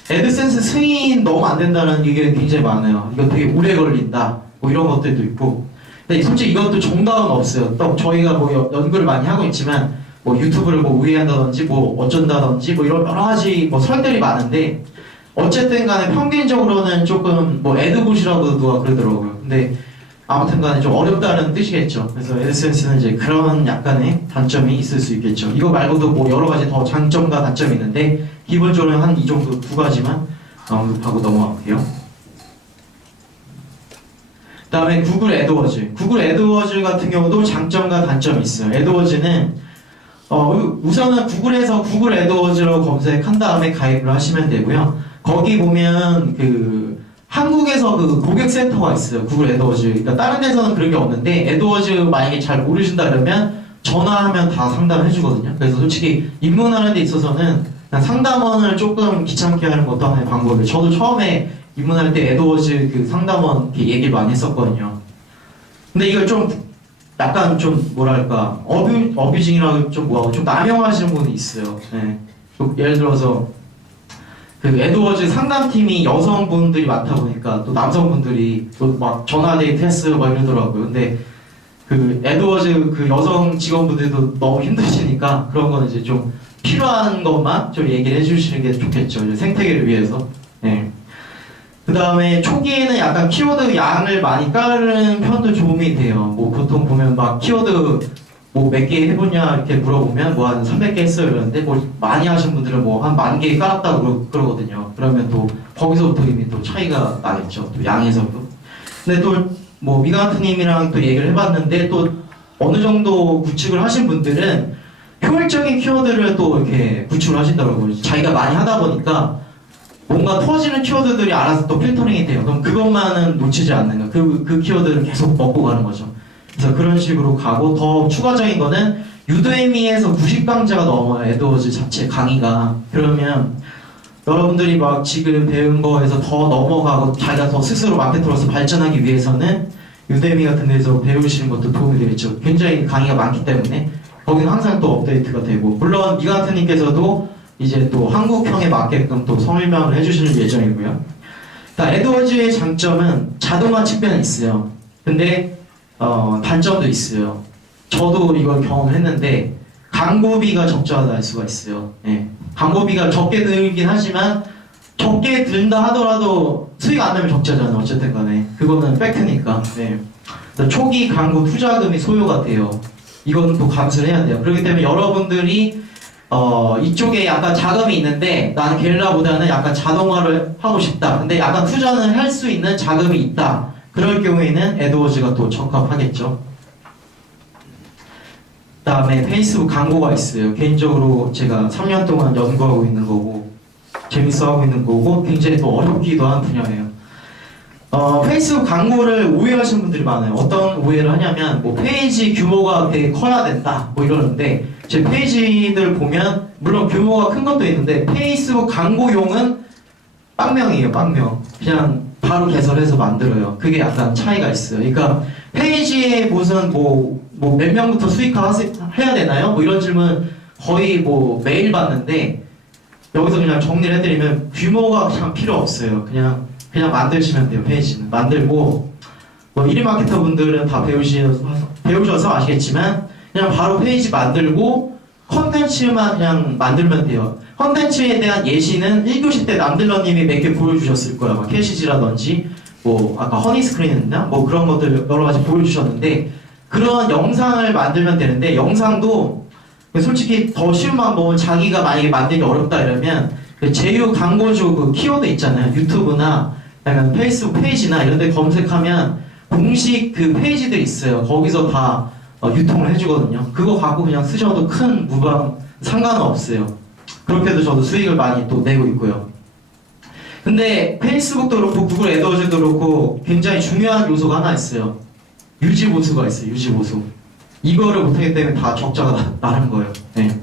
애드센스 승인 너무 안 된다는 게 굉장히 많아요. 이거 되게 오래 걸린다. 뭐 이런 것들도 있고. 근데 솔직히 이것도 정답은 없어요. 또 저희가 뭐 연구를 많이 하고 있지만 뭐 유튜브를 뭐 우회한다든지 뭐 어쩐다든지 뭐 이런 여러 가지 뭐 설들이 많은데 어쨌든 간에 평균적으로는 조금 뭐 애드봇이라고 누가 그러더라고요. 근데 아무튼 간에 좀 어렵다는 뜻이겠죠. 그래서 애드센스는 이제 그런 약간의 단점이 있을 수 있겠죠. 이거 말고도 뭐 여러 가지 더 장점과 단점이 있는데 기본적으로 한 이 정도 두 가지만 언급하고 넘어갈게요. 그 다음에 구글 애드워즈. 구글 애드워즈 같은 경우도 장점과 단점이 있어요. 애드워즈는 우선은 구글에서 구글 애드워즈로 검색한 다음에 가입을 하시면 되고요. 거기 보면 한국에서 고객센터가 있어요. 구글 애드워즈. 그러니까 다른 데서는 그런 게 없는데 애드워즈 만약에 잘 모르신다 그러면 전화하면 다 상담해 주거든요. 그래서 솔직히 입문하는 데 있어서는 그냥 상담원을 조금 귀찮게 하는 것도 하나의 방법이에요. 저도 처음에 입문할 때 애드워즈 상담원 이렇게 얘기를 많이 했었거든요. 근데 이걸 좀 약간 좀 뭐랄까 어뷰징이라고 좀 남용하시는 분이 있어요. 네. 예를 들어서 애드워즈 상담팀이 여성분들이 많다 보니까 또 남성분들이 또 막 전화 데이트 했어요 막 이러더라고요. 근데 애드워즈 여성 직원분들도 너무 힘드시니까 그런 거는 이제 좀 필요한 것만 좀 얘기를 해주시는 게 좋겠죠. 이제 생태계를 위해서. 네. 그 다음에 초기에는 약간 키워드 양을 많이 깔는 편도 도움이 돼요. 뭐 보통 보면 막 키워드 뭐 몇 개 해보냐 이렇게 물어보면 뭐 한 300개 했어요 이러는데 뭐 많이 하신 분들은 뭐 한 10,000개 깔았다고 그러거든요. 그러면 또 거기서부터 이미 또 차이가 나겠죠. 또 양에서도. 근데 또 뭐 미가트님이랑 또 얘기를 해봤는데 또 어느 정도 구축을 하신 분들은 효율적인 키워드를 또 이렇게 구축을 하신다고요. 자기가 많이 하다 보니까 뭔가 터지는 키워드들이 알아서 또 필터링이 돼요. 그럼 그것만은 놓치지 않는 거. 그 키워드를 계속 먹고 가는 거죠. 그래서 그런 식으로 가고 더 추가적인 거는 유도에미에서 90강자가 넘어요. 에드워즈 자체 강의가. 그러면 여러분들이 막 지금 배운 거에서 더 넘어가고 자기가 더 스스로 마케터로서 발전하기 위해서는 유데미 같은 데서 배우시는 것도 도움이 되겠죠. 굉장히 강의가 많기 때문에 거기는 항상 또 업데이트가 되고 물론 미가트님께서도 이제 또 한국형에 맞게끔 또 설명을 해주시는 예정이고요. 에드워즈의 장점은 자동화 측면이 있어요. 근데 단점도 있어요. 저도 이걸 경험했는데 광고비가 적절하다 할 수가 있어요. 예. 광고비가 적게 들긴 하지만 적게 든다 하더라도 수익 안 나면 적자잖아요. 어쨌든 간에 그거는 팩트니까. 네. 초기 광고 투자금이 소요가 돼요. 이거는 또 감수를 해야 돼요. 그렇기 때문에 여러분들이 이쪽에 약간 자금이 있는데 나는 게릴라보다는 약간 자동화를 하고 싶다. 근데 약간 투자는 할 수 있는 자금이 있다. 그럴 경우에는 에드워즈가 또 적합하겠죠. 그다음에 페이스북 광고가 있어요. 개인적으로 제가 3년 동안 연구하고 있는 거고 재밌어하고 있는 거고 굉장히 또 어렵기도 한 분야예요. 페이스북 광고를 오해하시는 분들이 많아요. 어떤 오해를 하냐면 뭐 페이지 규모가 되게 커야 된다 뭐 이러는데 제 페이지들 보면 물론 규모가 큰 것도 있는데 페이스북 광고용은 빵명이에요. 빵명. 그냥 바로 개설해서 만들어요. 그게 약간 차이가 있어요. 그러니까 페이지에 무슨 뭐 몇 명부터 수익화해야 되나요? 뭐 이런 질문 거의 뭐 매일 받는데 여기서 그냥 정리를 해드리면 규모가 그냥 필요 없어요. 그냥 만드시면 돼요. 페이지는 만들고 뭐 1인 마케터 분들은 다 배우셔서 아시겠지만 그냥 바로 페이지 만들고 컨텐츠만 그냥 만들면 돼요. 컨텐츠에 대한 예시는 1교시 때 남들러님이 몇 개 보여주셨을 거예요. 막 캐시지라든지 뭐 아까 허니스크린이었나? 뭐 그런 것들 여러 가지 보여주셨는데 그런 영상을 만들면 되는데 영상도 솔직히 더 쉬운 방법은 자기가 만약에 만들기 어렵다 이러면 그 제휴 광고주 그 키워드 있잖아요. 유튜브나 아니면 페이스북 페이지나 이런 데 검색하면 공식 그 페이지들 있어요. 거기서 다 유통을 해주거든요. 그거 갖고 그냥 쓰셔도 큰 무방 상관은 없어요. 그렇게 해도 저도 수익을 많이 또 내고 있고요. 근데 페이스북도 그렇고 구글 애드워즈도 그렇고 굉장히 중요한 요소가 하나 있어요. 유지보수가 있어요. 유지보수. 이거를 못하기 때문에 다 적자가 나는 거예요. 네.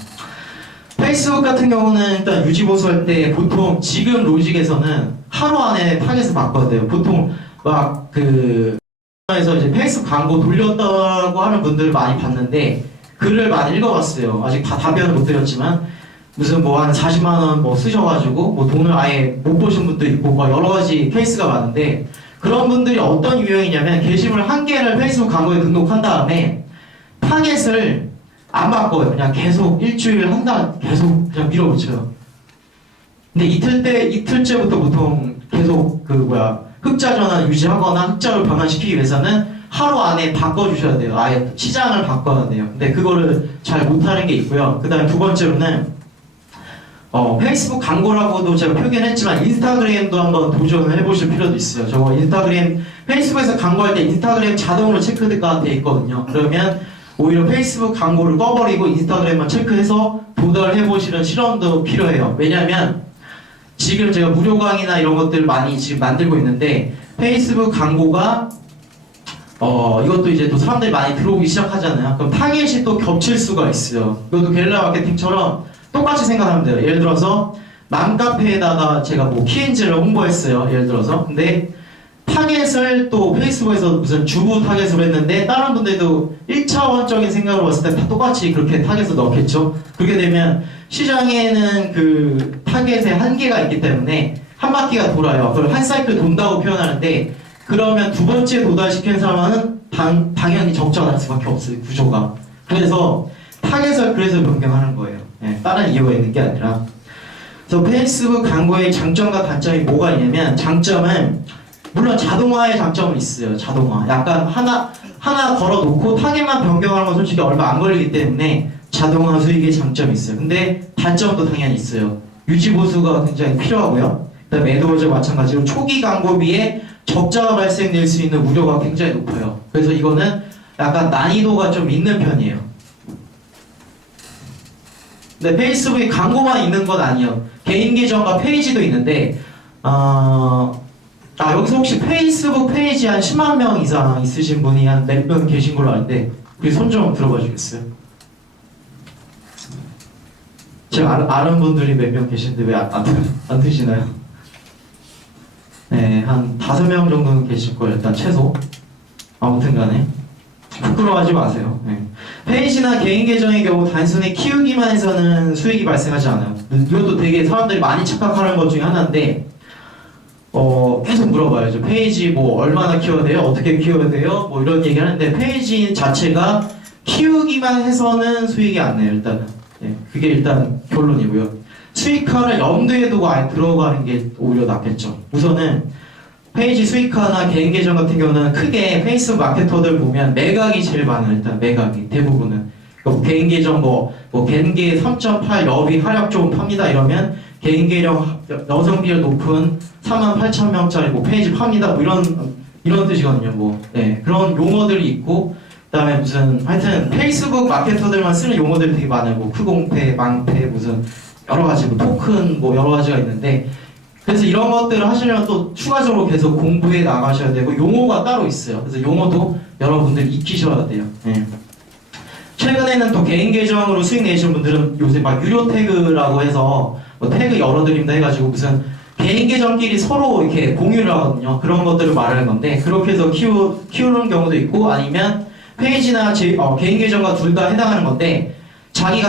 페이스북 같은 경우는 일단 유지보수할 때 보통 지금 로직에서는 하루 안에 타겟을 바꿔야 돼요. 보통 막 에서 이제 페이스북 광고 돌렸다고 하는 분들을 많이 봤는데 글을 많이 읽어봤어요. 아직 다 답변을 못 드렸지만 무슨 뭐 한 40만 원 뭐 쓰셔가지고 뭐 돈을 아예 못 보신 분도 있고 뭐 여러 가지 케이스가 많은데 그런 분들이 어떤 유형이냐면 게시물 한 개를 페이스북 광고에 등록한 다음에 타겟을 안 바꿔요. 그냥 계속 일주일 한다 계속 그냥 밀어붙여요. 근데 이틀째부터 보통 계속 흑자 전환 유지하거나 흑자를 변환시키기 위해서는 하루 안에 바꿔주셔야 돼요. 아예 시장을 바꿔야 돼요. 근데 그거를 잘 못하는 게 있고요. 그 다음에 두 번째로는 페이스북 광고라고도 제가 표현했지만 인스타그램도 한번 도전을 해보실 필요도 있어요. 저거 인스타그램 페이스북에서 광고할 때 인스타그램 자동으로 체크가 돼 있거든요. 그러면 오히려 페이스북 광고를 꺼버리고 인스타그램만 체크해서 도달해보시는 실험도 필요해요. 왜냐하면 지금 제가 무료 강의나 이런 것들 많이 지금 만들고 있는데 페이스북 광고가 이것도 이제 또 사람들이 많이 들어오기 시작하잖아요. 그럼 타겟이 또 겹칠 수가 있어요. 이것도 게릴라 마케팅처럼 똑같이 생각하면 돼요. 예를 들어서 맘카페에다가 제가 뭐 키엔즈를 홍보했어요. 예를 들어서 근데 타겟을 또 페이스북에서 무슨 주부 타겟으로 했는데 다른 분들도 1차원적인 생각으로 봤을 때 다 똑같이 그렇게 타겟을 넣겠죠. 그렇게 되면 시장에는 그 타겟의 한계가 있기 때문에 한 바퀴가 돌아요. 그걸 한 사이클 돈다고 표현하는데 그러면 두 번째 도달시키는 사람은 당연히 적자가 날 수밖에 없어요. 구조가. 그래서 타겟을 그래서 변경하는 거예요. 네, 다른 이유가 있는 게 아니라. 그래서 페이스북 광고의 장점과 단점이 뭐가 있냐면 장점은 물론 자동화의 장점은 있어요. 자동화. 약간 하나 걸어놓고 타겟만 변경하는 건 솔직히 얼마 안 걸리기 때문에 자동화 수익의 장점이 있어요. 근데 단점도 당연히 있어요. 유지 보수가 굉장히 필요하고요. 그다음에 에드워즈 마찬가지로 초기 광고비에 적자가 발생될 수 있는 우려가 굉장히 높아요. 그래서 이거는 약간 난이도가 좀 있는 편이에요. 근데 페이스북에 광고만 있는 건 아니에요. 개인 계정과 페이지도 있는데 여기서 혹시 페이스북 페이지 한 10만 명 이상 있으신 분이 한 몇 명 계신 걸로 아는데 우리 손 좀 들어봐 주겠어요? 제가 아는 분들이 몇 명 계신데 왜 안 드시나요? 네, 한 5명 정도는 계실 거예요. 일단 최소. 아무튼 간에 부끄러워하지 마세요. 네. 페이지나 개인 계정의 경우 단순히 키우기만 해서는 수익이 발생하지 않아요. 이것도 되게 사람들이 많이 착각하는 것 중에 하나인데 계속 물어봐요. 저 페이지 뭐 얼마나 키워야 돼요? 어떻게 키워야 돼요? 뭐 이런 얘기 하는데 페이지 자체가 키우기만 해서는 수익이 안 나요. 일단은. 네, 그게 일단 결론이고요. 수익화를 염두에 두고 아예 들어가는 게 오히려 낫겠죠. 우선은 페이지 수익화나 개인 계정 같은 경우는 크게 페이스북 마케터들 보면 매각이 제일 많아요. 일단 매각이 대부분은 개인 계정 개인 계 3.8 여비 활약 좀 팝니다 이러면 개인 계정 여성 비율 높은 48,000명짜리 페이지 팝니다 뭐 이런 뜻이거든요. 네, 그런 용어들이 있고 그다음에 무슨 하여튼 페이스북 마케터들만 쓰는 용어들이 되게 많아요. 크공패, 망패 무슨 여러 가지 토큰 여러 가지가 있는데 그래서 이런 것들을 하시려면 또 추가적으로 계속 공부해 나가셔야 되고 용어가 따로 있어요. 그래서 용어도 여러분들이 익히셔야 돼요. 네. 최근에는 또 개인 계정으로 수익 내시는 분들은 요새 막 유료 태그라고 해서 태그 열어드립니다 해가지고 무슨 개인 계정끼리 서로 이렇게 공유를 하거든요. 그런 것들을 말하는 건데 그렇게 해서 키우는 경우도 있고 아니면 페이지나 개인 계정과 둘 다 해당하는 건데 자기가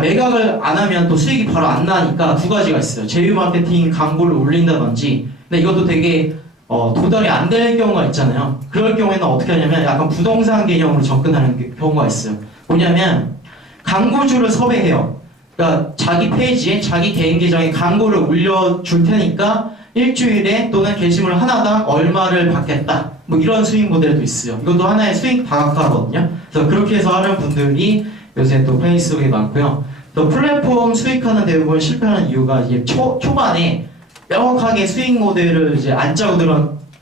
매각을 안 하면 또 수익이 바로 안 나니까 두 가지가 있어요. 제휴 마케팅 광고를 올린다든지. 근데 이것도 되게 도달이 안 되는 경우가 있잖아요. 그럴 경우에는 어떻게 하냐면 약간 부동산 개념으로 접근하는 경우가 있어요. 뭐냐면 광고주를 섭외해요. 그러니까 자기 페이지에 자기 개인 계정에 광고를 올려줄 테니까 일주일에 또는 게시물 하나당 얼마를 받겠다. 이런 수익 모델도 있어요. 이것도 하나의 수익 다각화거든요. 그래서 그렇게 해서 하는 분들이 요새 또 페이스북에 많고요. 또 플랫폼 수익하는 대부분 실패하는 이유가 이제 초반에 명확하게 수익 모델을 이제 안 짜고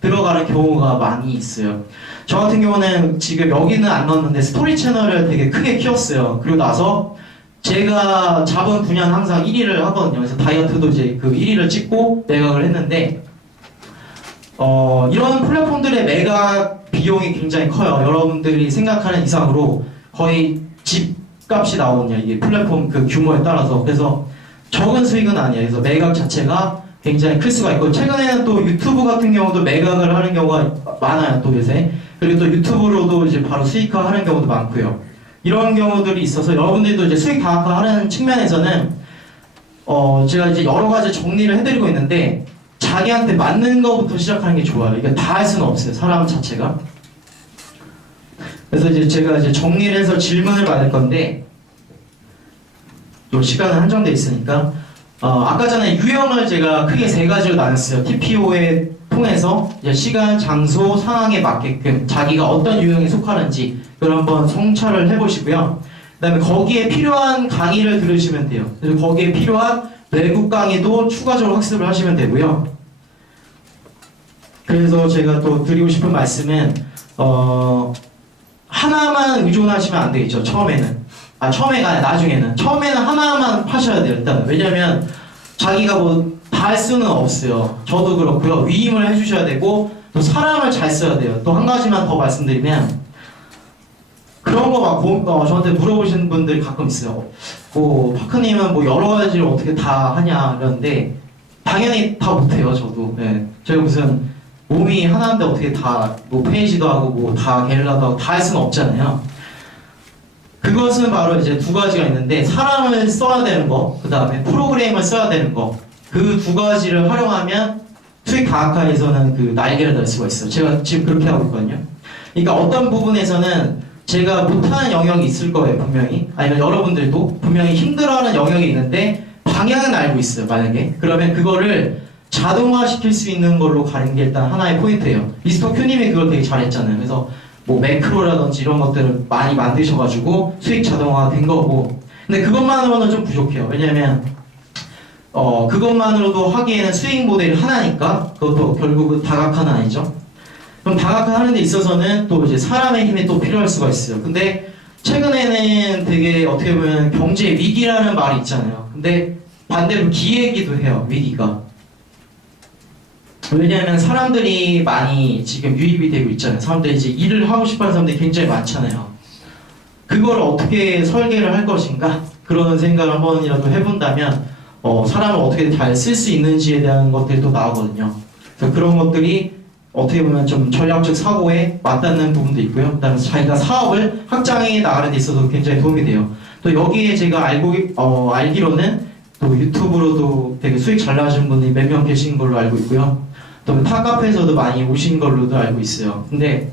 들어가는 경우가 많이 있어요. 저 같은 경우는 지금 여기는 안 넣었는데 스토리 채널을 되게 크게 키웠어요. 그리고 나서 제가 잡은 분야는 항상 1위를 하거든요. 그래서 다이어트도 이제 그 1위를 찍고 매각을 했는데 이런 플랫폼들의 매각 비용이 굉장히 커요. 여러분들이 생각하는 이상으로 거의 집값이 나오거든요. 이게 플랫폼 그 규모에 따라서. 그래서 적은 수익은 아니에요. 그래서 매각 자체가 굉장히 클 수가 있고 최근에는 또 유튜브 같은 경우도 매각을 하는 경우가 많아요. 또 요새. 그리고 또 유튜브로도 이제 바로 수익화하는 경우도 많고요. 이런 경우들이 있어서 여러분들도 이제 수익 다각화하는 측면에서는 제가 이제 여러 가지 정리를 해드리고 있는데 자기한테 맞는 것부터 시작하는 게 좋아요. 이게 다 할 수는 없어요. 사람 자체가. 그래서 이제 제가 이제 정리를 해서 질문을 받을 건데 또 시간은 한정돼 있으니까 아까 전에 유형을 제가 크게 3가지로 나눴어요. TPO에 통해서 이제 시간, 장소, 상황에 맞게끔 자기가 어떤 유형에 속하는지 그걸 한번 성찰을 해보시고요. 그 다음에 거기에 필요한 강의를 들으시면 돼요. 그래서 거기에 필요한 외국 강의도 추가적으로 학습을 하시면 되고요. 그래서 제가 또 드리고 싶은 말씀은 하나만 의존하시면 안 되겠죠. 처음에는 아니라 나중에는. 처음에는 하나만 파셔야 돼요. 일단 왜냐면 자기가 다 할 수는 없어요. 저도 그렇고요. 위임을 해주셔야 되고 또 사람을 잘 써야 돼요. 또 한 가지만 더 말씀드리면 그런 거 막 저한테 물어보시는 분들이 가끔 있어요. 파크님은 여러 가지를 어떻게 다 하냐 이러는데 당연히 다 못해요. 저도. 네. 제가 무슨 몸이 하나인데 어떻게 다 페이지도 하고 다 게릴라도 하고 다 할 수는 없잖아요. 그것은 바로 이제 2가지가 있는데 사람을 써야 되는 거, 그 다음에 프로그램을 써야 되는 거. 그 2가지를 활용하면 수익 다각화에서는 그 날개를 달 수가 있어요. 제가 지금 그렇게 하고 있거든요. 그러니까 어떤 부분에서는 제가 못하는 영역이 있을 거예요, 분명히. 아니면 여러분들도 분명히 힘들어하는 영역이 있는데 방향은 알고 있어요, 만약에. 그러면 그거를 자동화 시킬 수 있는 걸로 가는 게 일단 하나의 포인트예요. 미스터 큐님이 그걸 되게 잘했잖아요. 그래서 뭐 매크로라든지 이런 것들을 많이 만드셔가지고 수익 자동화가 된 거고, 근데 그것만으로는 좀 부족해요. 왜냐면 그것만으로도 하기에는 수익 모델이 하나니까 그것도 결국은 다각화는 아니죠. 그럼 다각화하는 데 있어서는 또 이제 사람의 힘이 또 필요할 수가 있어요. 근데 최근에는 되게 어떻게 보면 경제 위기라는 말이 있잖아요. 근데 반대로 기회이기도 해요, 위기가. 왜냐하면 사람들이 많이 지금 유입이 되고 있잖아요. 사람들이 이제 일을 하고 싶어하는 사람들이 굉장히 많잖아요. 그걸 어떻게 설계를 할 것인가? 그런 생각을 한 번이라도 해본다면 사람을 어떻게 잘 쓸 수 있는지에 대한 것들이 또 나오거든요. 그래서 그런 것들이 어떻게 보면 좀 전략적 사고에 맞닿는 부분도 있고요. 그다음에 자기가 사업을 확장해 나가는 데 있어서 굉장히 도움이 돼요. 또 여기에 제가 알기로는 또 유튜브로도 되게 수익 잘 나시는 분이 몇 명 계신 걸로 알고 있고요. 또 타 카페에서도 많이 오신 걸로도 알고 있어요. 근데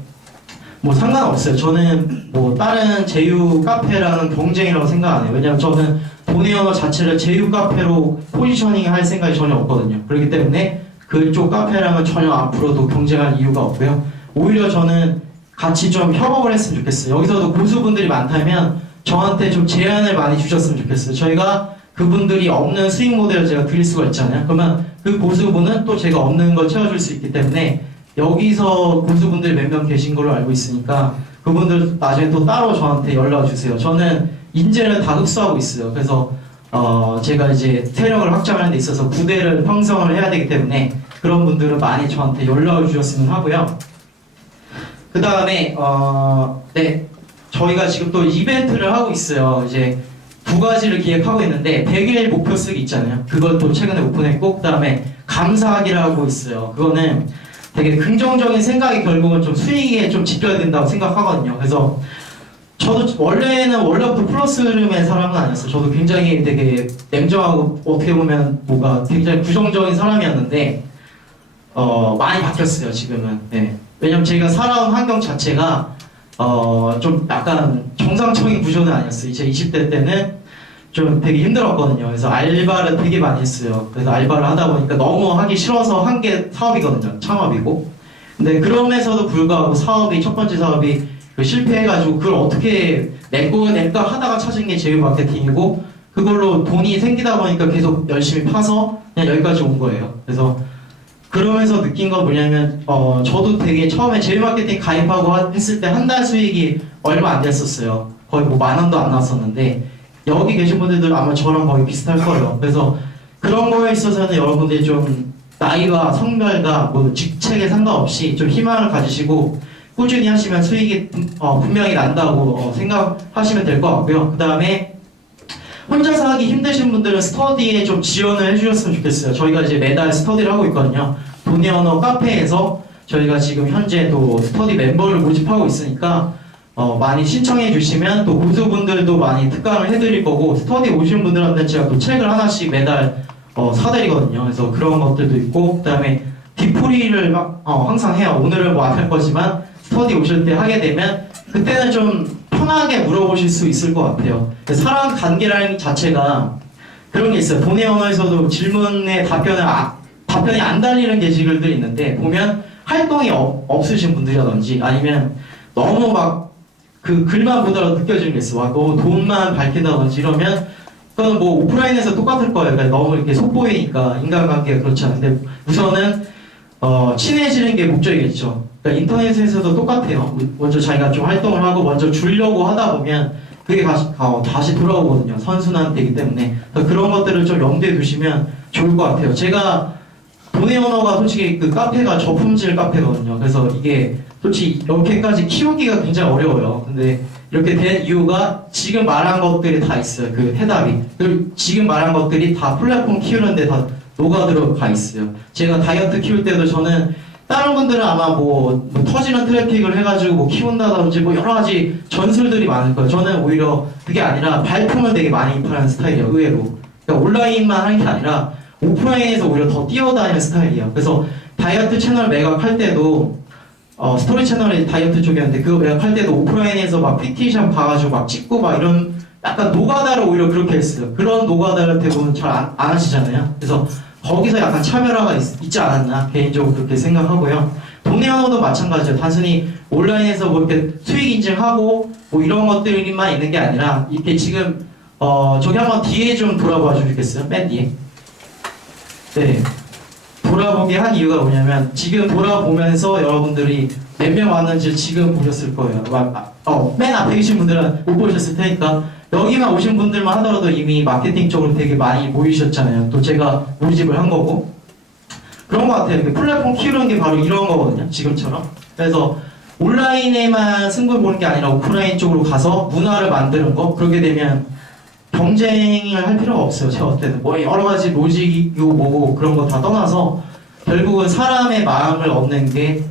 뭐 상관없어요. 저는 뭐 다른 제휴 카페랑은 경쟁이라고 생각 안 해요. 왜냐면 저는 돈의 언어 자체를 제휴 카페로 포지셔닝 할 생각이 전혀 없거든요. 그렇기 때문에 그쪽 카페랑은 전혀 앞으로도 경쟁할 이유가 없고요. 오히려 저는 같이 좀 협업을 했으면 좋겠어요. 여기서도 고수분들이 많다면 저한테 좀 제안을 많이 주셨으면 좋겠어요. 저희가 그분들이 없는 수익 모델을 제가 드릴 수가 있잖아요. 그러면 그 고수분은 또 제가 없는 걸 채워줄 수 있기 때문에 여기서 고수분들 몇 명 계신 걸로 알고 있으니까 그분들 나중에 또 따로 저한테 연락 주세요. 저는 인재를 다 흡수하고 있어요. 그래서 제가 이제 세력을 확장하는 데 있어서 부대를 형성을 해야 되기 때문에 그런 분들은 많이 저한테 연락을 주셨으면 하고요. 그 다음에 네, 저희가 지금 또 이벤트를 하고 있어요. 이제 두 가지를 기획하고 있는데 100일 목표 쓰기 있잖아요. 그걸 또 최근에 오픈했고, 그 다음에 감사하기라고 있어요. 그거는 되게 긍정적인 생각이 결국은 좀 수익에 좀 지켜야 된다고 생각하거든요. 그래서 저도 원래부터 플러스 흐름의 사람은 아니었어요. 저도 굉장히 되게 냉정하고 어떻게 보면 뭐가 굉장히 부정적인 사람이었는데 많이 바뀌었어요, 지금은. 네. 왜냐면 제가 살아온 환경 자체가 좀 약간 정상적인 구조는 아니었어요. 제 20대 때는 좀 되게 힘들었거든요. 그래서 알바를 되게 많이 했어요. 그래서 알바를 하다 보니까 너무 하기 싫어서 한 게 사업이거든요. 창업이고. 근데 그럼에서도 불구하고 첫 번째 사업이 실패해가지고 그걸 어떻게 낼까 하다가 찾은 게 제휴 마케팅이고, 그걸로 돈이 생기다 보니까 계속 열심히 파서 그냥 여기까지 온 거예요. 그래서 그러면서 느낀 건 뭐냐면 저도 되게 처음에 제휴 마케팅 가입하고 했을 때 한 달 수익이 얼마 안 됐었어요. 거의 뭐 10,000원도 안 나왔었는데 여기 계신 분들도 아마 저랑 거의 비슷할 거예요. 그래서 그런 거에 있어서는 여러분들이 좀 나이와 성별과 뭐 직책에 상관없이 좀 희망을 가지시고 꾸준히 하시면 수익이 분명히 난다고 생각하시면 될 것 같고요. 그 다음에 혼자서 하기 힘드신 분들은 스터디에 좀 지원을 해주셨으면 좋겠어요. 저희가 이제 매달 스터디를 하고 있거든요. 돈의 언어 카페에서 저희가 지금 현재 또 스터디 멤버를 모집하고 있으니까 많이 신청해 주시면 또 고수분들도 많이 특강을 해드릴 거고, 스터디 오신 분들한테 제가 또 책을 하나씩 매달 사드리거든요. 그래서 그런 것들도 있고, 그 다음에 디프리를 항상 해요. 오늘은 뭐 안 할 거지만 스터디 오실 때 하게 되면 그때는 좀 편하게 물어보실 수 있을 것 같아요. 사람 관계라는 자체가 그런 게 있어요. 돈의 언어에서도 질문에 답변이 안 달리는 게시글들이 있는데, 보면 활동이 없으신 분들이라든지 아니면 너무 막 그 글만 보더라도 느껴지는 게 있어. 너무 돈만 밝힌다든지 이러면 그건 뭐 오프라인에서 똑같을 거예요. 그러니까 너무 이렇게 속보이니까 인간관계가 그렇지 않은데, 우선은 친해지는 게 목적이겠죠. 그러니까 인터넷에서도 똑같아요. 먼저 자기가 좀 활동을 하고 먼저 주려고 하다 보면 그게 다시 돌아오거든요. 선순환되기 때문에. 그러니까 그런 것들을 좀 염두에 두시면 좋을 것 같아요. 제가 돈의 언어가 솔직히 그 카페가 저품질 카페거든요. 그래서 이게 솔직히 이렇게까지 키우기가 굉장히 어려워요. 근데 이렇게 된 이유가 지금 말한 것들이 다 있어요. 그 해답이. 그리고 지금 말한 것들이 다 플랫폼 키우는데 다 녹아들어가 있어요. 제가 다이어트 키울 때도 저는 다른 분들은 아마 뭐 터지는 트래픽을 해가지고 뭐 키운다든지 뭐 여러 가지 전술들이 많을 거예요. 저는 오히려 그게 아니라 발품을 되게 많이 파는 스타일이에요. 의외로. 그러니까 온라인만 하는 게 아니라 오프라인에서 오히려 더 뛰어다니는 스타일이에요. 그래서 다이어트 채널 매각할 때도 스토리 채널이 다이어트 쪽이었는데 그거 매각할 때도 오프라인에서 막 PT샵 가가지고 막 찍고 막 이런 약간 노가다를 오히려 그렇게 했어요. 그런 노가다를 대부분 잘 안 하시잖아요. 그래서 거기서 약간 차별화가 있지 않았나 개인적으로 그렇게 생각하고요. 동네 언어도 마찬가지예요. 단순히 온라인에서 뭐 이렇게 수익 인증하고 뭐 이런 것들만 있는 게 아니라 이렇게 지금 저기 한번 뒤에 좀 돌아봐 주시겠어요? 맨 뒤에. 네. 돌아보게 한 이유가 뭐냐면 지금 돌아보면서 여러분들이 몇 명 왔는지 지금 보셨을 거예요. 맨 앞에 계신 분들은 못 보셨을 테니까 여기만 오신 분들만 하더라도 이미 마케팅 쪽으로 되게 많이 모이셨잖아요. 또 제가 모집을 한 거고 그런 것 같아요. 이렇게 플랫폼 키우는 게 바로 이런 거거든요. 지금처럼. 그래서 온라인에만 승부를 보는 게 아니라 오프라인 쪽으로 가서 문화를 만드는 거. 그렇게 되면 경쟁을 할 필요가 없어요. 제가 볼 때는 뭐 여러 가지 로직이고 뭐고 그런 거 다 떠나서 결국은 사람의 마음을 얻는 게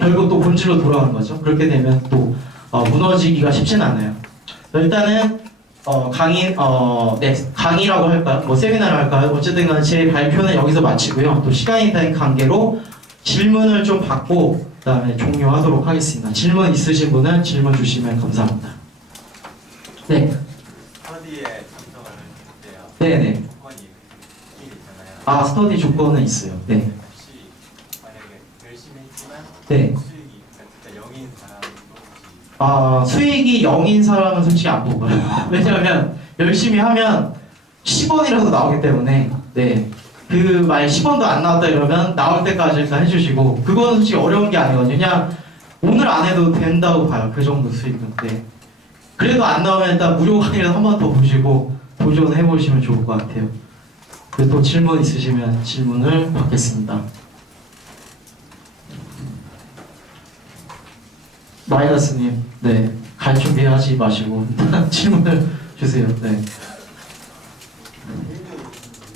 결국 또 본질로 돌아오는 거죠. 그렇게 되면 또 무너지기가 쉽진 않아요. 일단은 강의라고 할까요? 뭐 세미나를 할까요? 어쨌든 간에 제 발표는 여기서 마치고요. 또 시간이 된 관계로 질문을 좀 받고 그다음에 종료하도록 하겠습니다. 질문 있으신 분은 질문 주시면 감사합니다. 네. 스터디에 참석을 할 때요. 네네. 조건이 있잖아요. 아, 스터디 조건은 있어요. 네. 혹시 만약에 열심히 했지만 네. 수익이 진짜 0인 사람도 혹시 아, 수익이 0인 사람은 솔직히 안 뽑아요. 왜냐면 열심히 하면 10원이라도 나오기 때문에 네. 그 만약 10원도 안 나왔다 이러면 나올 때까지 일단 해주시고 그거는 솔직히 어려운 게 아니거든요. 그냥 오늘 안 해도 된다고 봐요. 그 정도 수익은. 네. 그래도 안 나오면 일단 무료 강의라도 한 번 더 보시고 도전해 보시면 좋을 것 같아요. 그리고 또 질문 있으시면 질문을 받겠습니다. 마이너스님, 네, 갈 준비하지 마시고 질문을 주세요. 네.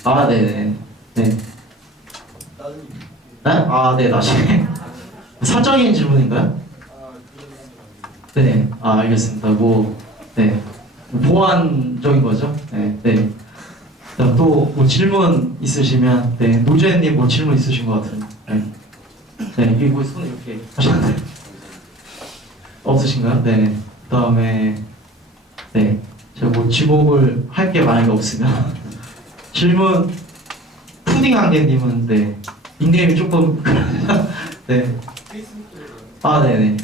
아, 네네, 네. 아, 네, 나중에 사적인 질문인가요? 네, 아, 알겠습니다. 뭐, 네, 보완적인 거죠. 네, 네. 또 뭐 질문 있으시면, 네, 노재님 뭐 질문 있으신 것 같은데, 네, 네, 이게 뭐 손 이렇게 하셨는데 없으신가요? 네. 그다음에 네, 제가 뭐 지목을 할 게 만약에 없으면 질문 푸딩 한개님은 네, 닉네임이 조금 네, 페이스북에 아, 네네,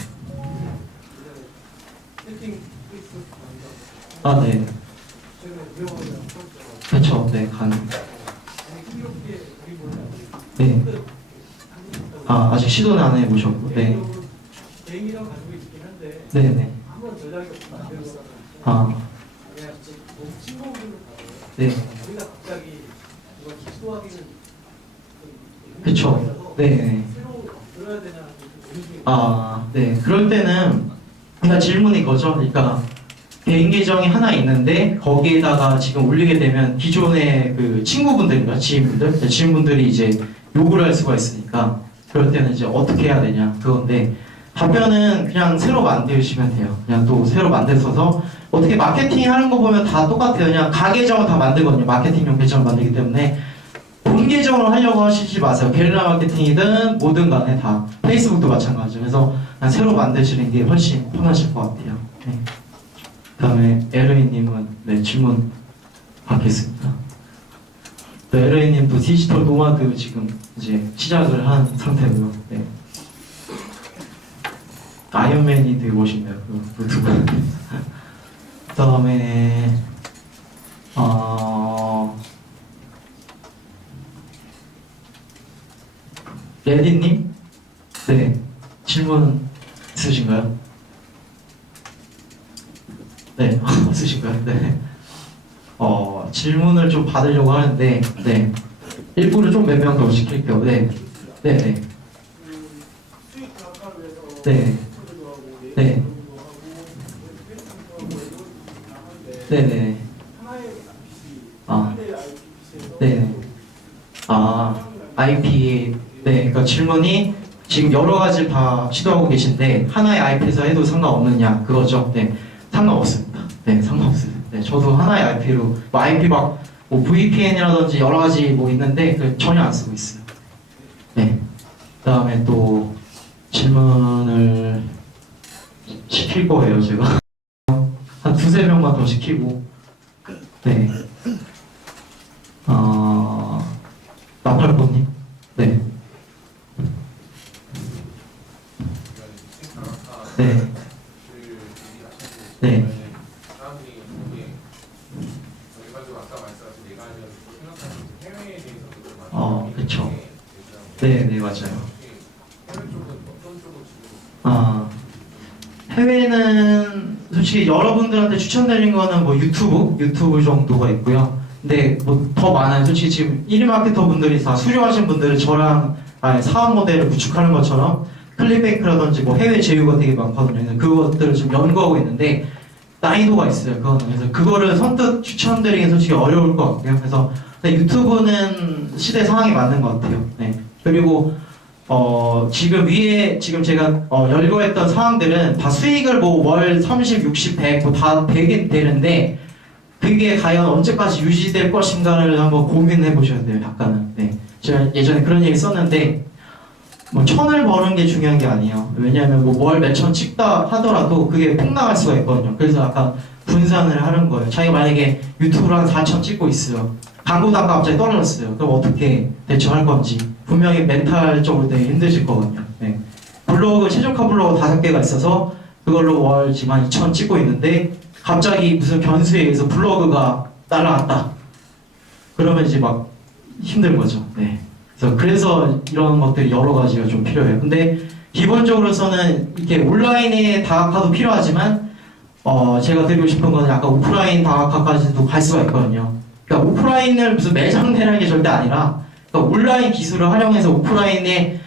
세팅 페이스북 만들어서 아, 네, 최근에 유명한 그렇죠, 네, 가능. 아니 흥미롭게 우리 몰라 네, 아, 아직 시도는 안 해보셨고, 네, 개인이랑 가지고 있긴 한데 네, 네, 한번 전략이 없으면 안 되는 거잖아요. 아, 그냥 너무 친구들을 가요. 네, 우리가 갑자기 이걸 시도하기는 그쵸, 네, 네. 새로 들어야 되나 고민 중에 아, 네. 그럴 때는 그러니까 질문이 거죠. 그러니까 개인 계정이 하나 있는데 거기에다가 지금 올리게 되면 기존의 그 친구분들인가 지인분들, 지인분들이 이제 요구를 할 수가 있으니까 그럴 때는 이제 어떻게 해야 되냐 그건데 답변은 그냥 새로 만드시면 돼요. 그냥 또 새로 만드셔서 어떻게 마케팅 하는 거 보면 다 똑같아요. 그냥 가 계정은 다 만들거든요. 마케팅용 계정을 만들기 때문에 본 계정으로 하려고 하시지 마세요. 게릴라 마케팅이든 뭐든 간에 다 페이스북도 마찬가지죠. 그래서 그냥 새로 만드시는 게 훨씬 편하실 것 같아요. 네. 그다음에 에르이님은 네, 질문 받겠습니다. 네, 에르이님도 디지털 노마드 지금 이제 시작을 한 상태고요. 네. 아이언맨이 되게 멋있네요. 그 두 분. 그다음에 레디님? 네. 질문 있으신가요? 네. 없으신가요? 네. 질문을 좀 받으려고 하는데, 네. 일부러 좀 몇 명 더 시킬게요. 네. 네, 네. 수익 강화를 위해서 네. 스포츠도 하고 네. 네이버도 하고 페이스북도 하고 이런 다 하는데 네, 네. 하나의 PC, 아. 하나의 IPC에서 네. 아, IP. 네. 그러니까 질문이 지금 여러 가지 다 시도하고 계신데 하나의 IP에서 해도 상관없느냐 그거죠. 네. 상관없습니다. 네, 상관없어요. 네, 저도 하나의 IP로 뭐 IP 뭐 VPN이라든지 여러 가지 뭐 있는데 전혀 안 쓰고 있어요. 네. 그다음에 또 질문을 시킬 거예요, 제가. 한 두세 명만 더 시키고. 네. 나 네, 네, 맞아요. 해외 쪽은 어떤 쪽으로 지금 아, 해외는 솔직히 여러분들한테 추천드린 거는 뭐 유튜브 정도가 있고요. 근데 뭐 더 많아요. 솔직히 지금 1위 마케터 분들이 다 수료하신 분들은 저랑 사업 모델을 구축하는 것처럼 클릭뱅크라든지 뭐 해외 제휴가 되게 많거든요. 그래서 그것들을 지금 연구하고 있는데 난이도가 있어요. 그거는. 그래서 그거를 선뜻 추천드리긴 솔직히 어려울 것 같고요. 그래서 근데 유튜브는 시대 상황에 맞는 것 같아요. 네. 그리고 지금 위에 지금 제가 열거했던 사항들은 다 수익을 뭐 월 30, 60, 100 뭐 다 되긴 되는데 그게 과연 언제까지 유지될 것인가를 한번 고민해 보셔야 돼요. 약간은. 네. 제가 예전에 그런 얘기 썼는데 뭐 1,000을 버는 게 중요한 게 아니에요. 왜냐하면 뭐 월 몇천 찍다 하더라도 그게 폭락할 수가 있거든요. 그래서 아까 분산을 하는 거예요. 자기가 만약에 유튜브로 한 4천 찍고 있어요. 광고 단가 갑자기 떨어졌어요. 그럼 어떻게 대처할 건지 분명히 멘탈적으로 되게 힘드실 거거든요. 네. 블로그 최적화 블로그 5개가 있어서 그걸로 월 지금 한 2천 찍고 있는데 갑자기 무슨 변수에 의해서 블로그가 날아갔다. 그러면 이제 막 힘든 거죠. 네. 그래서 이런 것들이 여러 가지가 좀 필요해요. 근데 기본적으로서는 이렇게 온라인의 다각화도 필요하지만 제가 드리고 싶은 건 약간 오프라인 다각화까지도 갈 수가 있거든요. 그러니까 오프라인을 무슨 매장 내라는 게 절대 아니라 그러니까 온라인 기술을 활용해서 오프라인에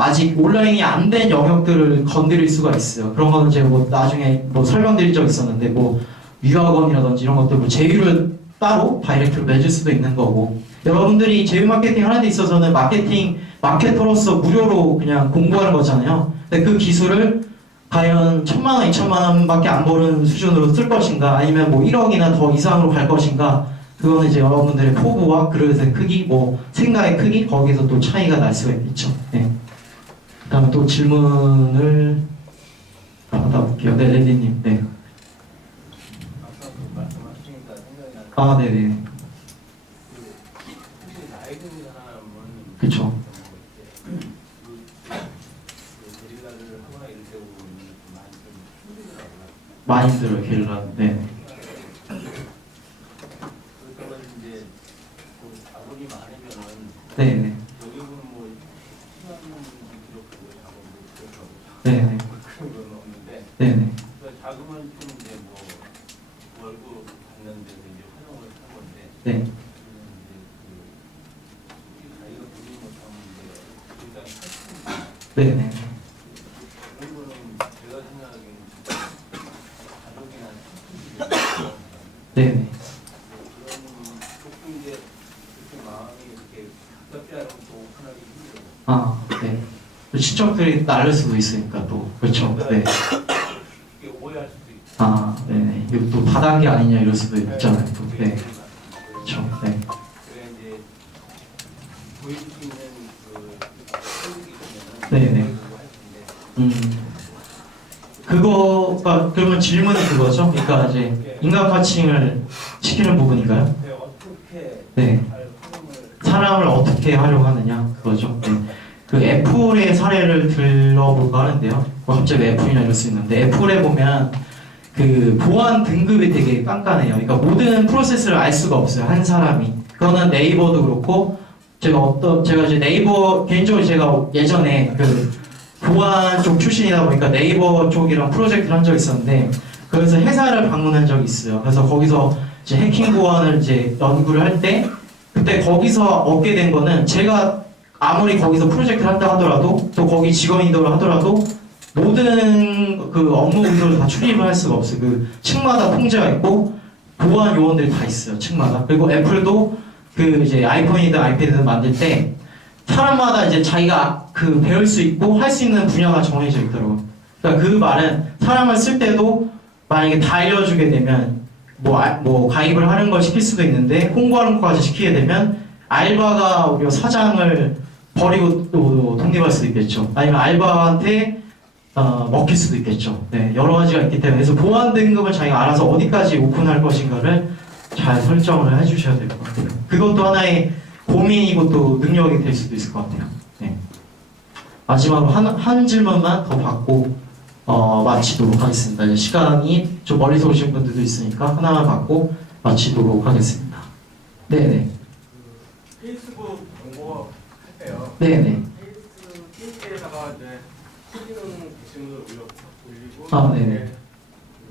아직 온라인이 안 된 영역들을 건드릴 수가 있어요. 그런 거는 제가 뭐 나중에 뭐 설명드릴 적 있었는데 뭐 유학원이라든지 이런 것들 뭐 제휴를 따로 다이렉트로 맺을 수도 있는 거고 여러분들이 제휴 마케팅 하는 데 있어서는 마케터로서 무료로 그냥 공부하는 거잖아요. 근데 그 기술을 과연 1,000만 원, 2,000만 원밖에 안 버는 수준으로 쓸 것인가 아니면 뭐 1억이나 더 이상으로 갈 것인가 그거는 이제 여러분들의 포부와 그릇의 크기, 뭐 생각의 크기 거기서 또 차이가 날 수가 있겠죠. 네. 그다음에 또 질문을 받아볼게요. 네, 레디님. 네. 아까 그 말씀하시니까 생각이 나는 아, 네네. 혹시 나이 든 사람은 그쵸. 게릴라를 하거나 이럴 때 보면 많이 좀 힘들더라고요. 많이 들어요, 게릴라. 네. 그렇다고 이제 그 자본이 많으면은 네네. 여기 보면 뭐 시간 기록하고 자본도 기록하고 네네. 그런 건 없는데 네네. 그 자금은 좀 이제 뭐 월급 받는 데서 이제 활용을 하는 건데 네. 그거는 이제 그 자기가 보지 못하는 게 굉장히 큰 네네. 그런 거는 제가 생각하기에는 가족이나 친구들이 네네. 그런 조금 이제 그렇게 마음이 이렇게 가깝지 않으면 또 오픈하기 힘들어요. 아, 네. 친척들이 날릴 수도 있으니까 또. 그렇죠. 네. 이게 오해할 수도 있고. 아, 네네. 이거 또 다단계 아니냐 이럴 수도 있잖아요. 또. 네. 그렇죠. 네. 그래 이제 보일 수 있는 그 한국이 되면은 네네. 그거 할 텐데 그거가 그러면 질문이 그거죠? 그러니까 이제 인간 파칭을 시키는 부분인가요? 근데 어떻게 네. 잘 활용을 사람을 어떻게 활용하느냐 그거죠. 네. 그 애플의 사례를 들어볼까 하는데요. 뭐 갑자기 애플이나 이럴 수 있는데 애플에 보면 그 보안 등급이 되게 깐깐해요. 그러니까 모든 프로세스를 알 수가 없어요. 한 사람이. 그거는 네이버도 그렇고 제가 이제 네이버 개인적으로 제가 예전에 그 보안 쪽 출신이다 보니까 네이버 쪽이랑 프로젝트를 한 적이 있었는데 그래서 회사를 방문한 적이 있어요. 그래서 거기서 이제 해킹 보안을 이제 연구를 할 때 그때 거기서 얻게 된 거는 제가 아무리 거기서 프로젝트를 한다 하더라도 또 거기 직원이더라 하더라도 모든 그 업무 의도를 다 출입을 할 수가 없어요. 그 층마다 통제가 있고 보안 요원들이 다 있어요. 층마다. 그리고 애플도 그 이제 아이폰이든 아이패드든 만들 때 사람마다 이제 자기가 그 배울 수 있고 할 수 있는 분야가 정해져 있더라고요. 그러니까 그 말은 사람을 쓸 때도 만약에 다 알려주게 되면 뭐 가입을 하는 걸 시킬 수도 있는데 홍보하는 것까지 시키게 되면 알바가 오히려 사장을 버리고 또 독립할 수도 있겠죠. 아니면 알바한테 먹힐 수도 있겠죠. 네, 여러 가지가 있기 때문에 그래서 보안 등급을 자기가 알아서 어디까지 오픈할 것인가를 잘 설정을 해주셔야 될 것 같아요. 그것도 하나의 고민이고 또 능력이 될 수도 있을 것 같아요. 네. 마지막으로 한 질문만 더 받고 마치도록 하겠습니다. 이제 시간이 좀 멀리서 오신 분들도 있으니까 하나만 받고 마치도록 하겠습니다. 네네. 페이스북 광고 할 때요. 네네. 페이스 TV에다가 이제 TV는 게시물을 올리고 아, 네네.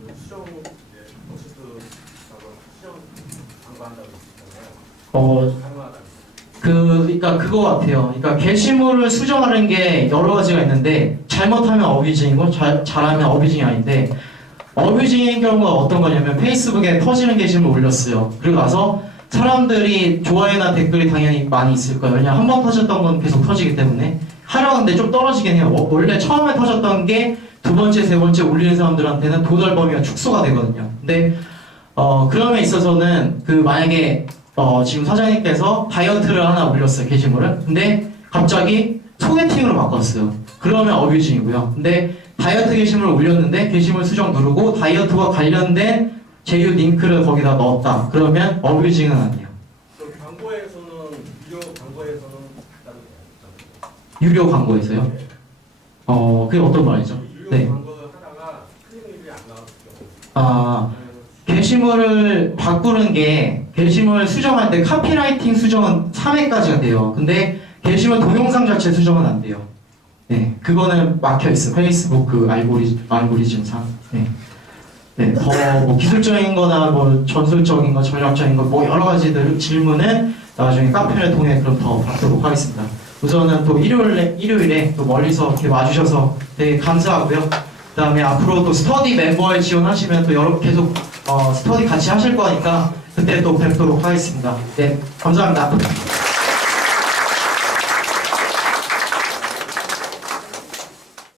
그 수정 이제 어시스트하고 수정 광고한다고 했잖아요. 가능하다고. 그러니까 그거 같아요. 그러니까 게시물을 수정하는 게 여러 가지가 있는데 잘못하면 어뷰징이고 잘하면 어뷰징이 아닌데 어뷰징인 경우가 어떤 거냐면 페이스북에 터지는 게시물 올렸어요. 그리고 나서 사람들이 좋아요나 댓글이 당연히 많이 있을 거예요. 왜냐면 한 번 터졌던 건 계속 터지기 때문에 하려는데 좀 떨어지긴 해요. 원래 처음에 터졌던 게 두 번째, 세 번째 올리는 사람들한테는 도달 범위가 축소가 되거든요. 근데 그럼에 있어서는 그 만약에 지금 사장님께서 다이어트를 하나 올렸어요, 게시물을. 근데 갑자기 소개팅으로 바꿨어요. 그러면 어뷰징이고요. 근데 다이어트 게시물을 올렸는데 게시물 수정 누르고 다이어트와 관련된 제휴 링크를 거기다 넣었다. 그러면 어뷰징은 아니에요. 그 광고에서는 유료 광고에서는 다르게 유료 광고에서요? 그게 어떤 말이죠? 유료 네. 광고를 하다가 클릭이 안 나왔을 경우. 아, 게시물을 바꾸는 게 게시물 수정할 때 카피라이팅 수정은 3회까지가 돼요. 근데 게시물 동영상 자체 수정은 안 돼요. 네, 그거는 막혀 있어. 페이스북 그 알고리즘상. 네, 네, 더 뭐 기술적인 거나 뭐 전술적인 거, 전략적인 거, 뭐 여러 가지들 질문은 나중에 카페를 통해 그럼 더 받도록 하겠습니다. 우선은 또 일요일에 또 멀리서 이렇게 와주셔서 되게 감사하고요. 그다음에 앞으로 또 스터디 멤버에 지원하시면 또 계속 스터디 같이 하실 거니까 그때 또 뵙도록 하겠습니다. 네, 감사합니다.